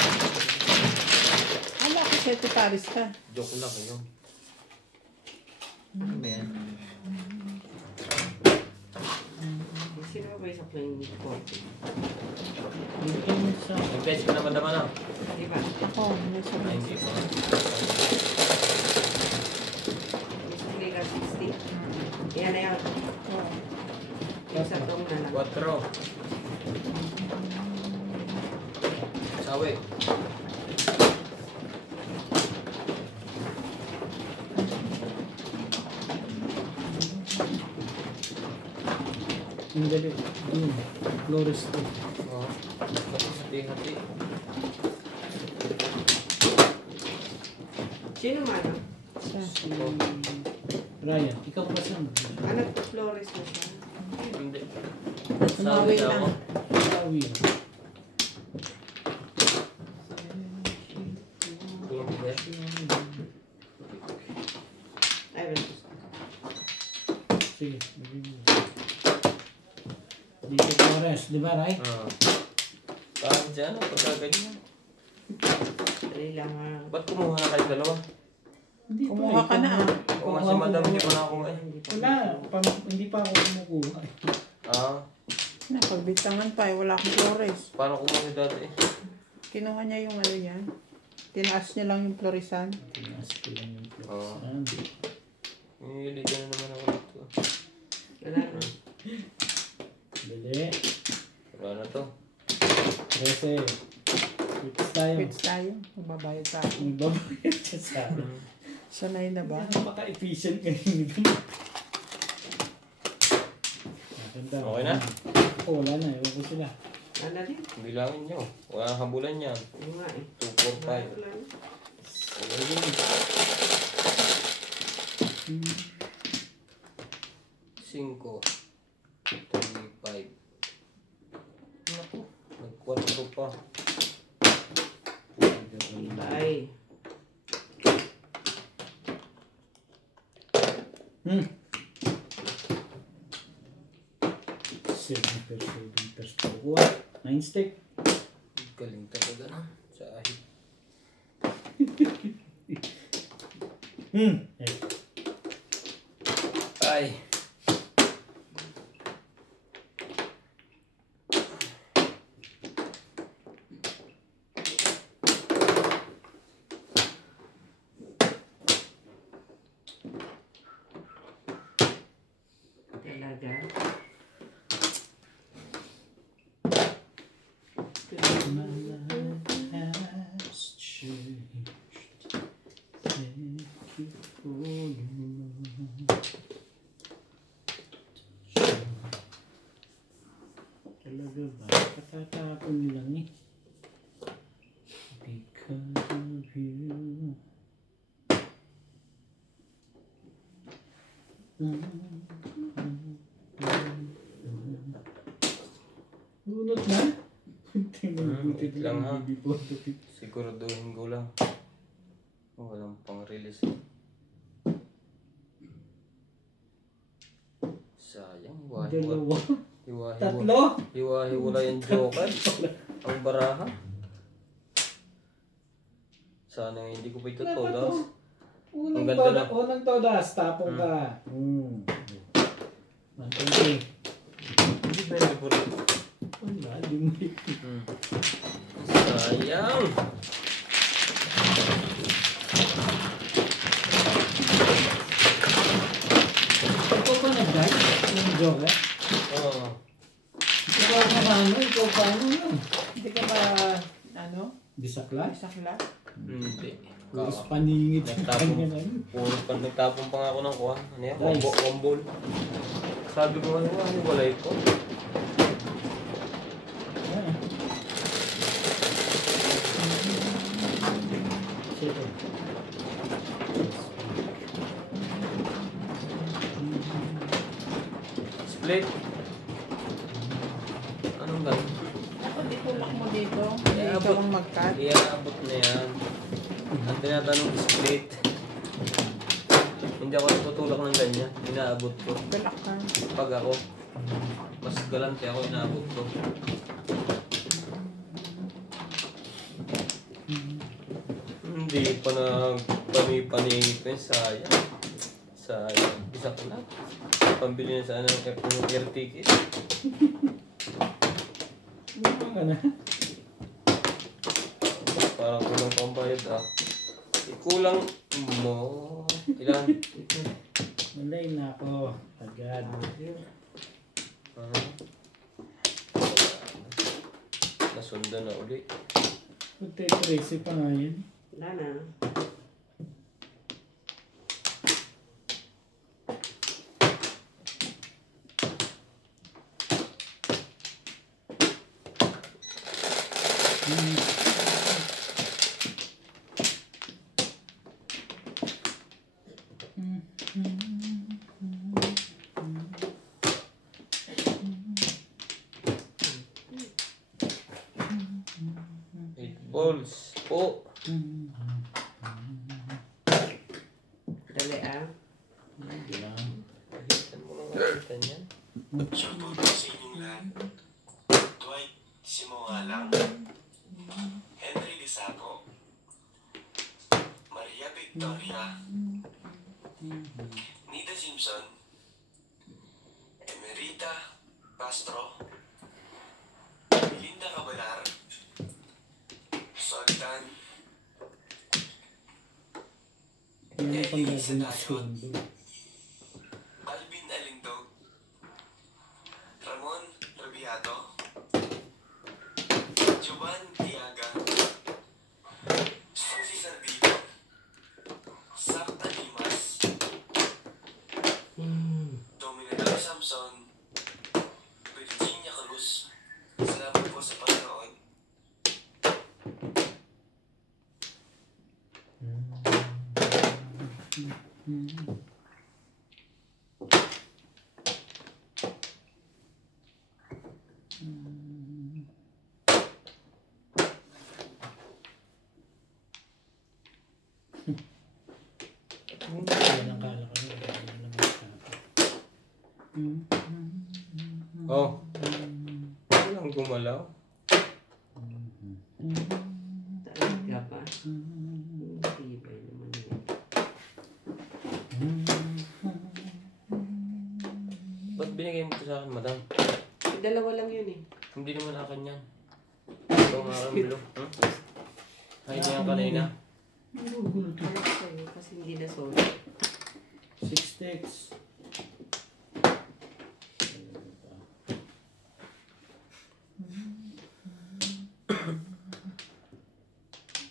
Ala ko sete paris ka. Joke lang yun. Ano ba yan? Sino ba yung sa playing court? Nag-bench ka naman naman ah. Diba? Oh, may Ay, sabi. hindi pa. Yung sa play ka 60. Yan na yan. Oh. Yung sa tong na lang. 4. Sawi. Ang galit. Flores to. Oh. Hati-hati. Sino man? Si Ryan, ikaw ba saan? Anak ko Flores na siya. Hindi. Umawi Sawi lang. ako. Sawi. Hindi. Ay, wala. Sige. Dito Flores, di ba Ray? Parang dyan, pagka ganyan. Dali lang ha. Ba't kumuha na kayo dalawa? Hindi pa Kumuha ka na ah. O nga si madam, hindi ko na ako eh. Wala, hindi pa ako kumukuha. Ah, Napagbintangan pa eh. Wala akong Flores. paano kumuha si dati eh? Kinuha niya yung ano yan. Tinaas niya lang yung Florisan. Tinas ko lang yung Oo. Flores. Nililigan na naman ako dito. Wala na. Dali. Wala na to. 13. Quits tayo. Quits tayo. Magbabayad pa ako. May babayad siya sa akin. Sanay na ba? Napaka-efficient kanina. Okay na? Oo, wala na. Ewan ko sila. Ano din? Bilangin nyo. Wala nang habulan yan. Yung nga eh. 2, 4, 5. Wala na. Okay yun. 5. 3, 5. Naku. Nag-4 pa. Bye. Seven pers kukuha. 9 stick. Galing talaga na. Sa ahit. Ay. Talaga. My life has changed. Thank you for your love. Talaga ba? Katatapon nyo lang eh. Because of you. Lunot na? Wait lang ha. Siguraduhin ko lang. Walang pang-release. Sayang. Dalawa. Tatlo? Hiwa-hiwala yung joker. Ang baraha. Sana hindi ko pa ito todas. Ang ganda na. Unang todas, tapong ka. 120. Hindi ba yung favorite? Wala, di mo Sayang. Ikaw pa nag-guide? Yung joga? Oo. Ikaw pa ano? Ikaw pa ano yun? Hindi ka ba, ano, Bisakla? sa class? Hindi. Puros paningit yung Nagtapon. kanya na yun. Nagtapon pa nga ako ng kuha. Ano yan? Rice. Wambol. Sabi ko ano, wala ito. Ah. Sige. Split. Anong gano'n? Ako, itulak mo dito. Eh, Ikaw abot. ang mag-cut. Iaabot na yan. Ang tinatanong split. Hindi ako tutulak ng ganyan. Inaabot ko. Tulak ka. Pag ako, mas galante ako, inaabot ko. Hindi pa na paningit ko yun. Sayang. Sayang. Isa ko na. Pambili na sana ng air ticket. Buka ka na. Parang kulang pang bayad ah. Kulang mo. Ilan? Malay na ako. Agad. Ah. Nasundan na uli. Puti, crazy pa nga yun. Wala na. Eight balls po. Dali ah. Pagitan mo lang kapitan yan. Shoutout po sa inyong lahat. Dwight Simongalang, Henry Lisaco, Maria Victoria, Nita Simpson, Emerita Castro, Linda Cabalar, Sultan, Yan ang pang-gagawin sa sundo. Alvin Alindog, Ramon Rabiato, Jovan Tiaga, Suzy Sardito, Sarta Limas, Dominador Samson, Virginia Cruz. Salamat po sa panonood. Yan ang kala ko. Yan ang masarap. Oh. Walang gumalaw. Talaga pa. Tibay naman yan. Ba't binigay mo ito sa akin, madam? Dalawa lang yun eh. Hindi naman akin yan. Ito nga ang bilo. Hmm? Ay, niya kanina. Gulo to. Alam sa'yo kasi hindi na sorry. 6 sticks.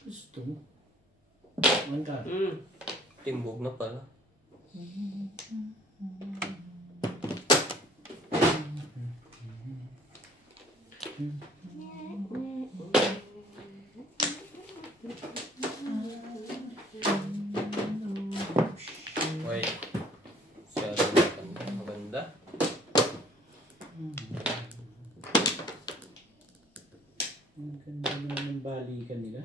Gusto mo? One ka. Timbog na pala. Wait. Masyado maganda. Maganda. Ang ganda naman ng balikan nila.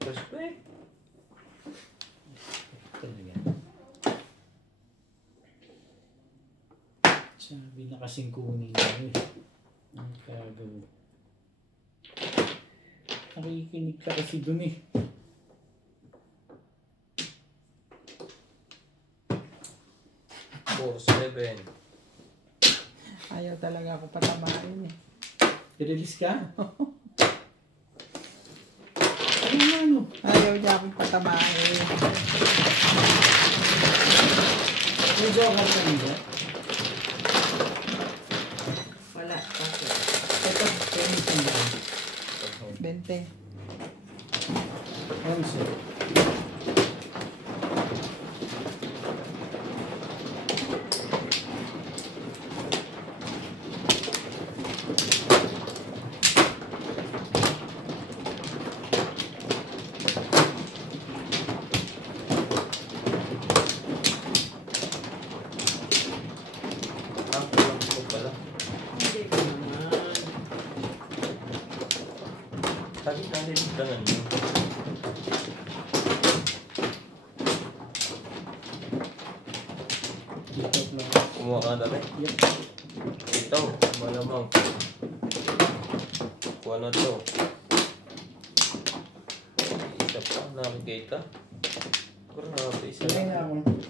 Respect. Sabi na kasing kunin niya eh. Ang kagaw. Nakikinig ka kasi dun eh. Four, seven. Ayaw talaga ako patamain eh. I-release ka? Ano? Ayaw niya akong patamain. May joker ka nila? Wala. Kasi. Ito, tennis ang daan. 20. Ano sir? Kulang ko pala. Hindi ko naman. Sabi na nilitangan mo. Dito lang. Kumuha ka dati. Yep. Ito, malamang. Kuha na to. Isa pa, nakikita. Grabe, isa Sanay na lang. ako.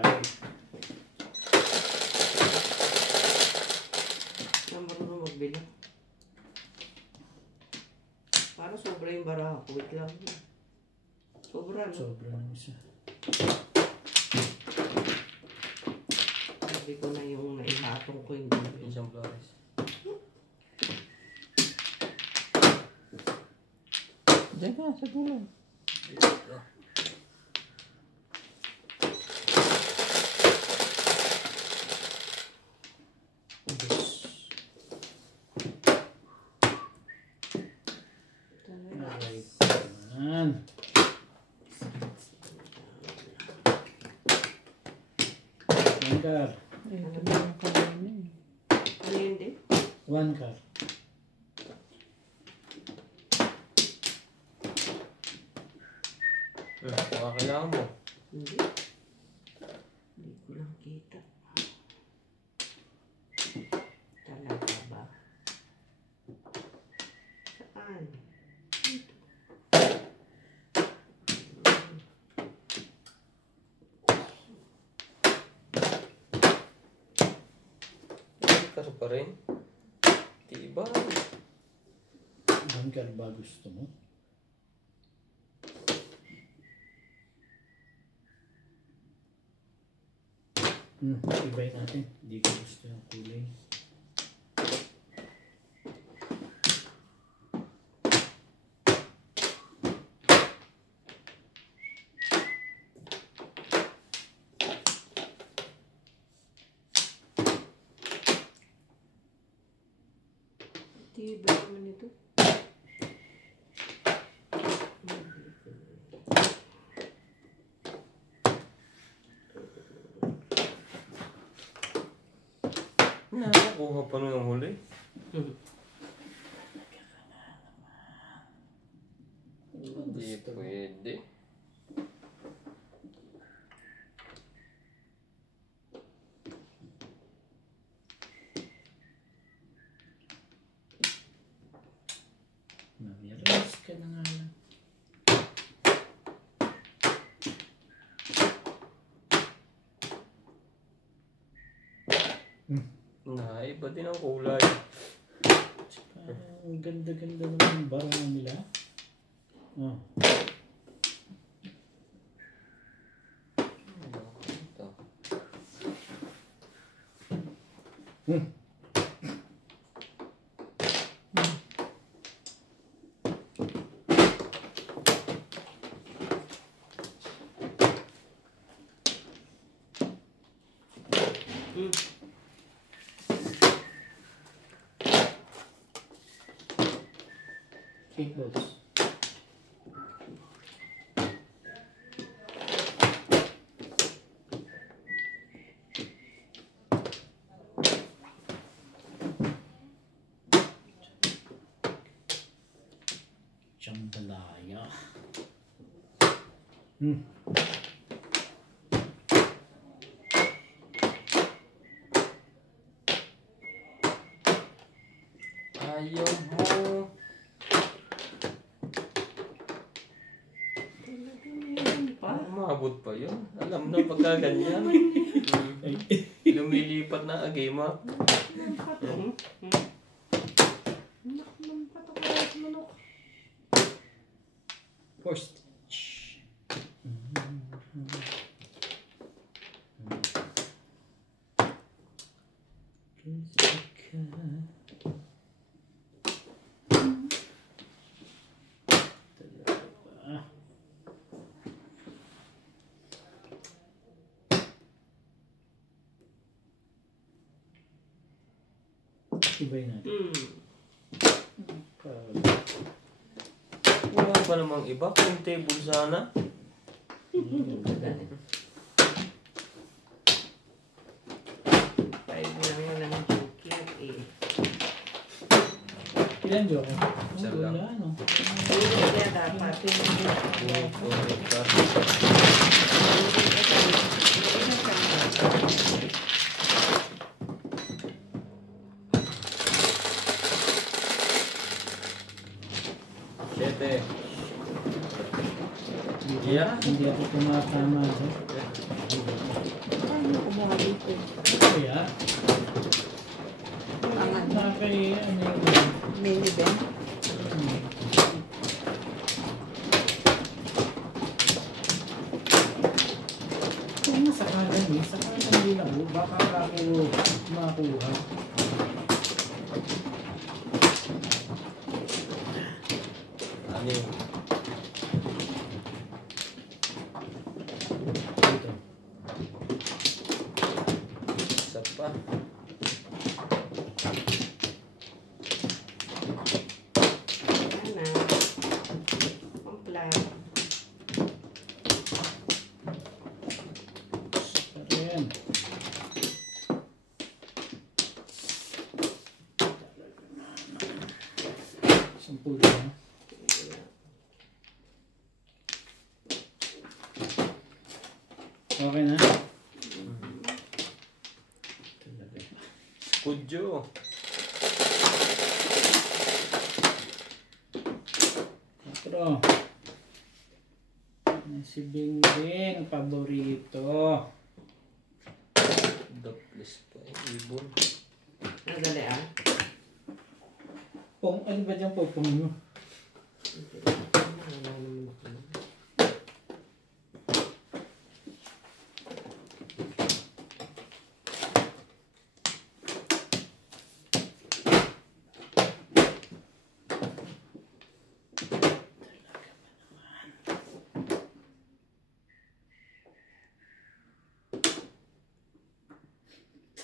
Ay. Ang marunong magbilang. Para sobra yung baraha ko. Wait lang. Sobra, no? Sobra ng isa. Sabi ko na yung naihatong ko yung gabi. Isang flores. Diyan ka, sa dulo. Ito. Alright. Yan. One car. Ito na yung kamay niya eh. Ano yun din? One car. Baka kailangan mo. Hindi. Hindi ko lang kita. Talaga ba? Saan? Hindi ka pa rin. Diba? One car ba gusto mo? Ibay natin. Hindi ko gusto yung kulay. Tiba naman ito. Nakukuha pa nun ang huli. Hindi pwede. Namiras ka na nga lang. Iba din ang kulay. Ang ganda-ganda naman yung barang nila. Oh. Ito. Cables. Ayaw mo. Umabot pa yun. Alam na pagka ganyan. Lumilipat na agima. First. Ibay natin. Wala ba namang iba? Kung table sana. Five lang yun ang joker eh. Ilan joke? Isa lang. Wala, no? Kaya dapat. Siyete. Yeah. Hindi ako tumatama dyan. Ano kumuha dito? Kaya, Ang nakakay, ano yung... mini ben. Kung nasakalan eh, sakalan din ako, baka ako makuha. Ano yun? Dito. Isa pa. Ano? Pamplan. Ayan. Sampul na. Okay na? Kudyo. Otro. Si Bingbing, paborito. Daplis pa. Ibon. Ano dali ah? Pong, ano ba dyan po? Pong mo?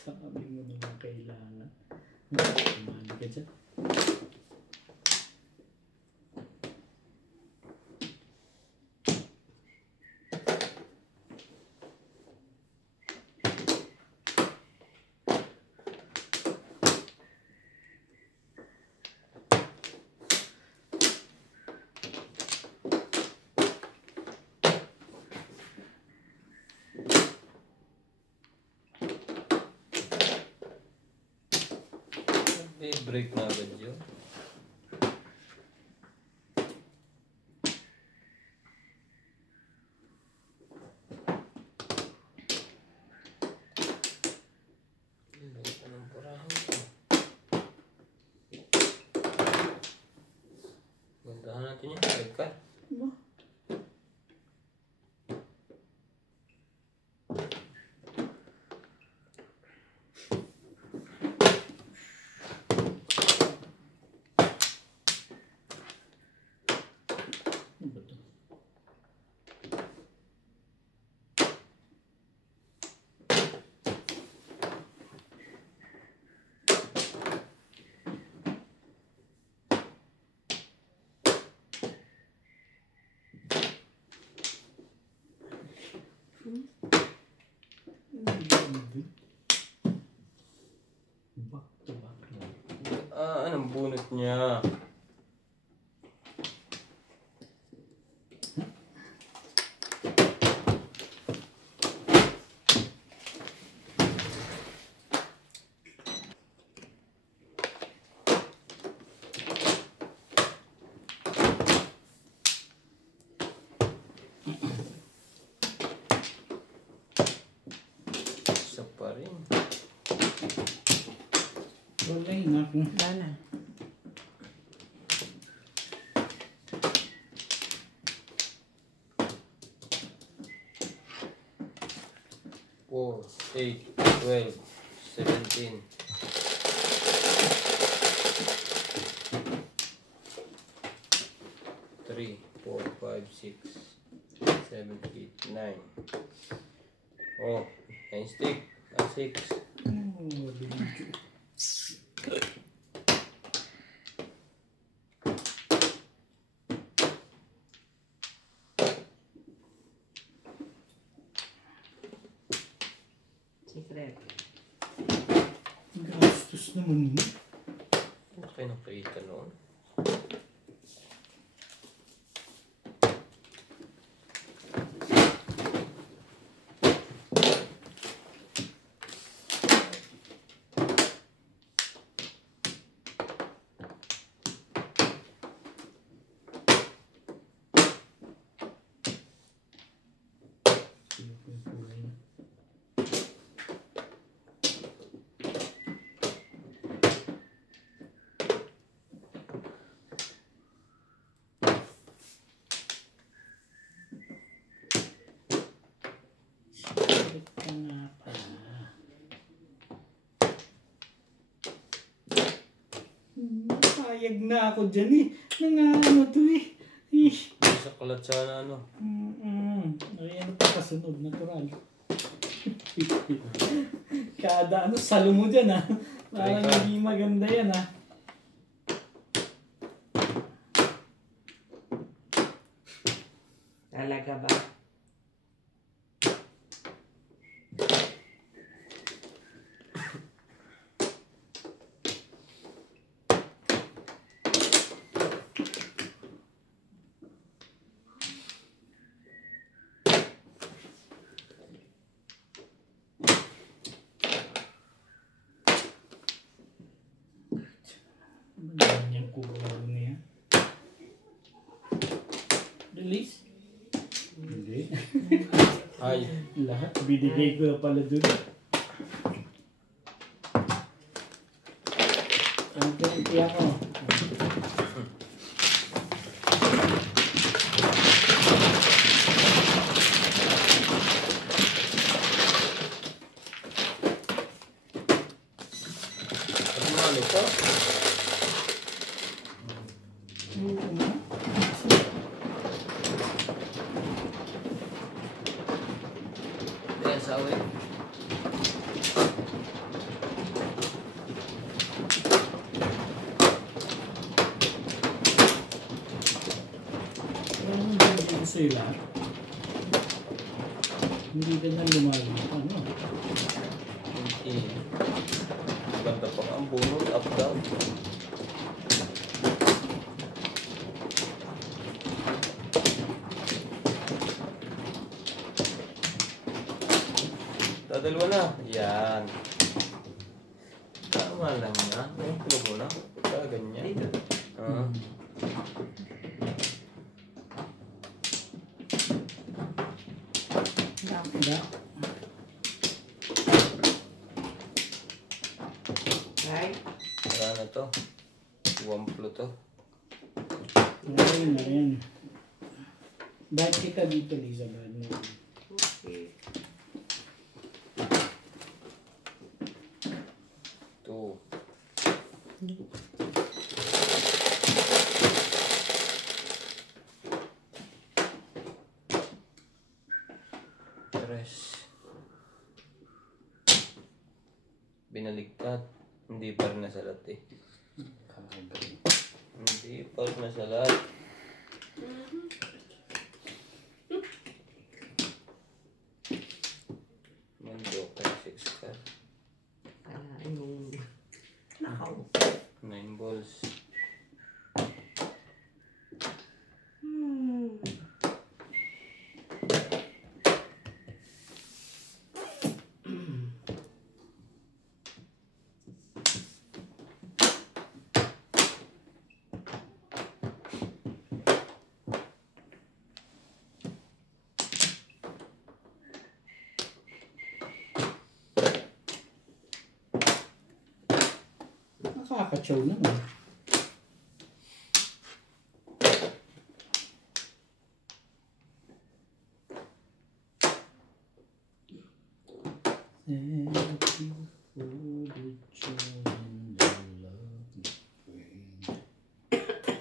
Sabi mo naman kailangan. Kumali ka dyan. May break na agad yun. Anong parahan ito? Gandahan natin yung break. Ano ba ito? Back to back lang. Anong bunot niya? Wala yun ako. Wala na. Four, 8, 12, 17. 3, 4, 5, 6, 7, 8, 9. Oh, 9 stick. 6. Oh, video. Secret. Gastos naman yun. Ano kayo napaitan noon? Ito nga pala. Payag na ako dyan eh. Nangano to eh. Sa kalat sana ano. Ayan pa kasunod, natural. Kada ano, salo mo dyan ah. Parang Teka. hindi maganda yan ah. Talaga ba? Ano yung kulang niya? Release? Hindi. Ay, Lahat binigay ko na pala dun. Ang pinti ako. ano nga nito? Ayan sa awin. Ano yung binigay ko sa'yo lahat? Hindi ka na lumayo. Ano? Hindi. Ganda pa ang bunot, up down. Dadalwa na. Yan. Tama lang yan. Yung tulog mo na. Kaya ganyan. Dito. Ah. Da. Right? Wala na to. Wamplo to. Ayan, ayan. Ba't kita dito, Lisa? Ba't mo? Okay. 2. Tres. Binaligtad. Hindi pa rin nasalat eh. Hindi pa rin nasalat. Mundo kay 6 ka. Yung nakaw. 9 balls. Nakakachaw naman. Thank you for the joy and the love you bring.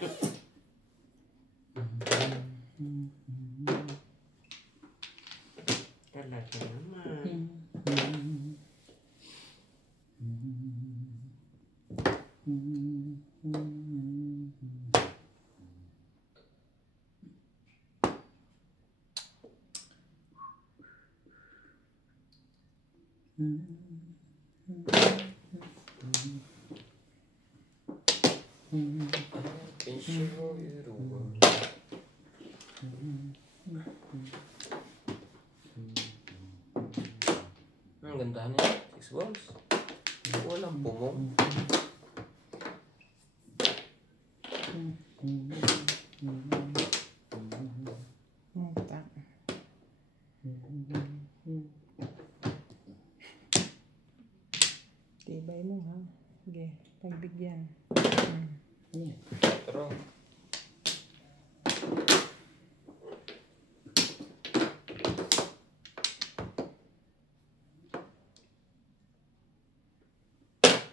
Talaga naman. Can show you the world. Ang ganda niya. 6 balls. Walang bumong. Tibay mo ha. Sige, pagbigyan. Pero,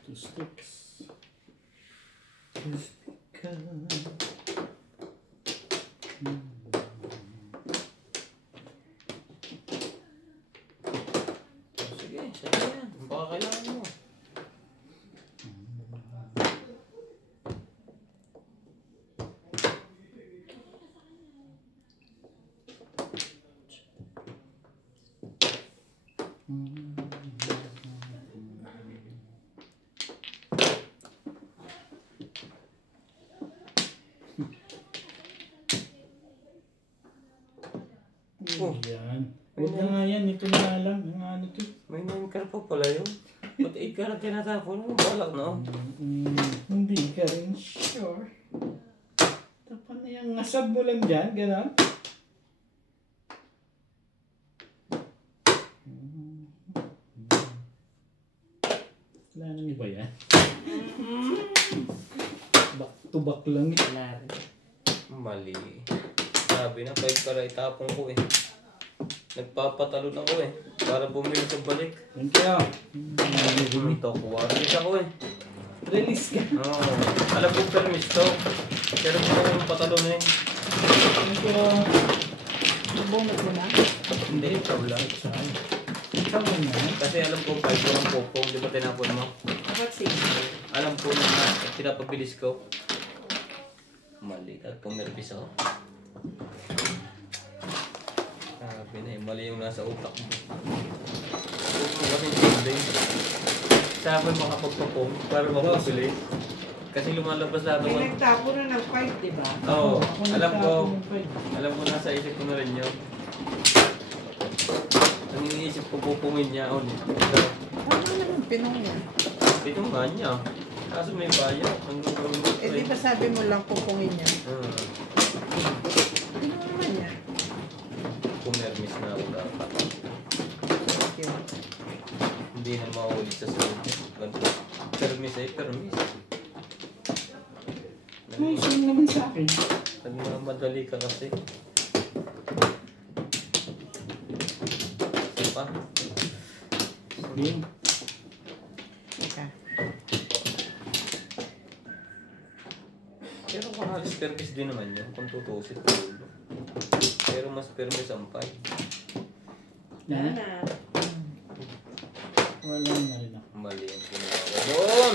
Two sticks. Just because. sige, sige yan. Baka kailangan mo. Oh. Yan. Huwag na nga yan. Ito na lang. Ang ano to. May 9 car pa pala yun. Ba't 8 car na tinatapon mo? Balak na. Hindi ka rin sure. Tapan na yung ngasab mo lang dyan. Gano'n. Wala nang iba yan. Back to back lang. Mali. Sabi na, 5 car itapon ko eh. Nagpapatalon ako eh. Para bumili sa balik. Thank you. Ito, kuwaris ako eh. Release ka. Oo. Alam ko permis to. Pero kung ako yung patalon eh. Thank you. Bumot mo na? Hindi, ikaw lang. Ikaw na. Kasi alam ko, 5 ko ng popong. Di ba tinapon mo? Dapat sige. Alam ko na pinapabilis ko. Mali. At pumirpis ako. Sabi na eh, mali yung nasa utak mo. Huwag mo kasing tingin. Sabi makapagpapong para mapapili. Kasi lumalabas lahat May naman. nagtapo na ng 5, di ba? Oo, Ako alam ko. nagtapo ng five. Alam ko nasa isip ko na rin yun. Ang iniisip ko pupungin niya ulit. Pero, Ano naman pinong yan? ito nga niya. Kaso may bayan. Ang gagawin ko Eh di ba sabi mo lang pupungin niya? Pinong naman niya. Pumermis na ako dapat. Okay. Hindi na maulit sa sunod. Ganito. Permis ay permis. Ay, sino naman sa akin? Nagmamadali ka kasi. Pa? Game. Teka. Pero kung halos permis din naman yun. Kung tutusin ko. Pero mas permis ang 5. Yan. Na. Wala na rin ako. Mali ang ginawa ko doon.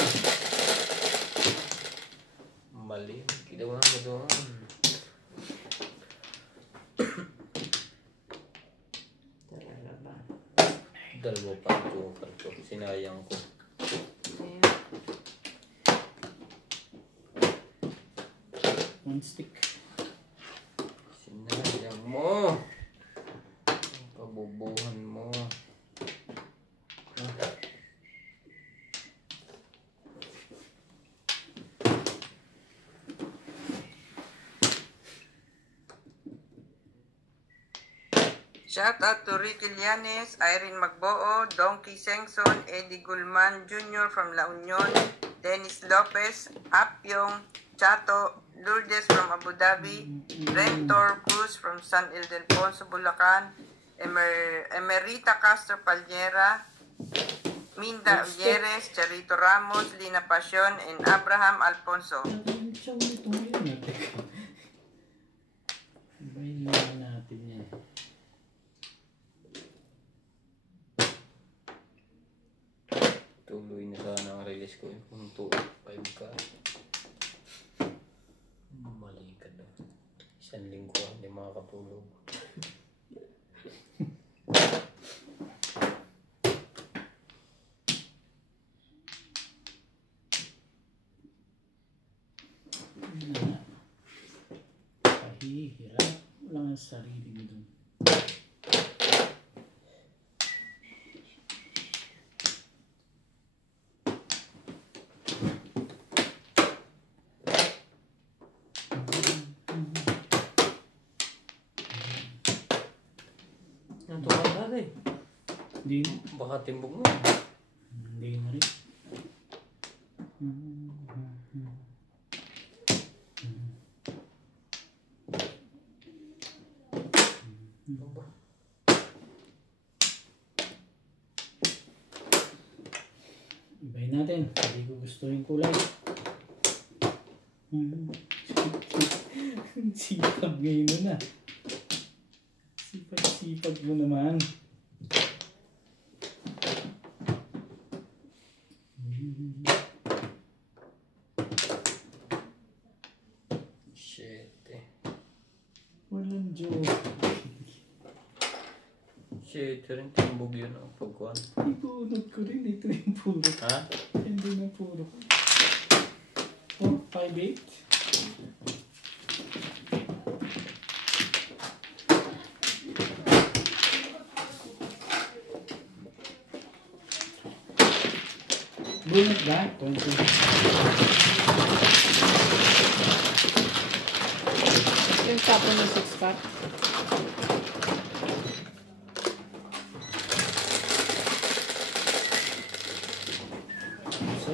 Mali ang ginawa mo doon. Talaga ba? Dalawa pa ang joker ko. Sinayang ko. Ayan. One stick. Sinayang mo. Ang kabubuhan mo. Shout out to Ricky Llanes, Irene Magboo, Donkey Sengson, Eddie Gulman Jr. from La Union, Dennis Lopez, Apyong, Chato, Lourdes from Abu Dhabi, Rentor Cruz from San Ildefonso, Bulacan, Emerita Castro Palmera, Minda Ulleres, Charito Ramos, Lina Pasion, and Abraham Alfonso. Siya ito ngayon. Teka. Ibahin naman natin yan. Tuloy na sana ang release ko kung 2.5 ka. Malay ka daw. Isang linggo hindi makakatulog. Pahihirap. Wala nga sarili mo dun. Natuwa na rin. Hindi na. Baka timbog mo. Hindi na rin. Ibahin natin. Hindi ko gusto yung kulay. Sipag ngayon mo na. Sipag mo naman. Shit eh. Walang joke. Shit, rin timbog yun ang pagkuhan. Ipunod ko rin. Ito yung puro. Ha? Hindi na puro. Oh, 5'8". Bunot ba? Konti. Yung tapo ng 6-pack. So,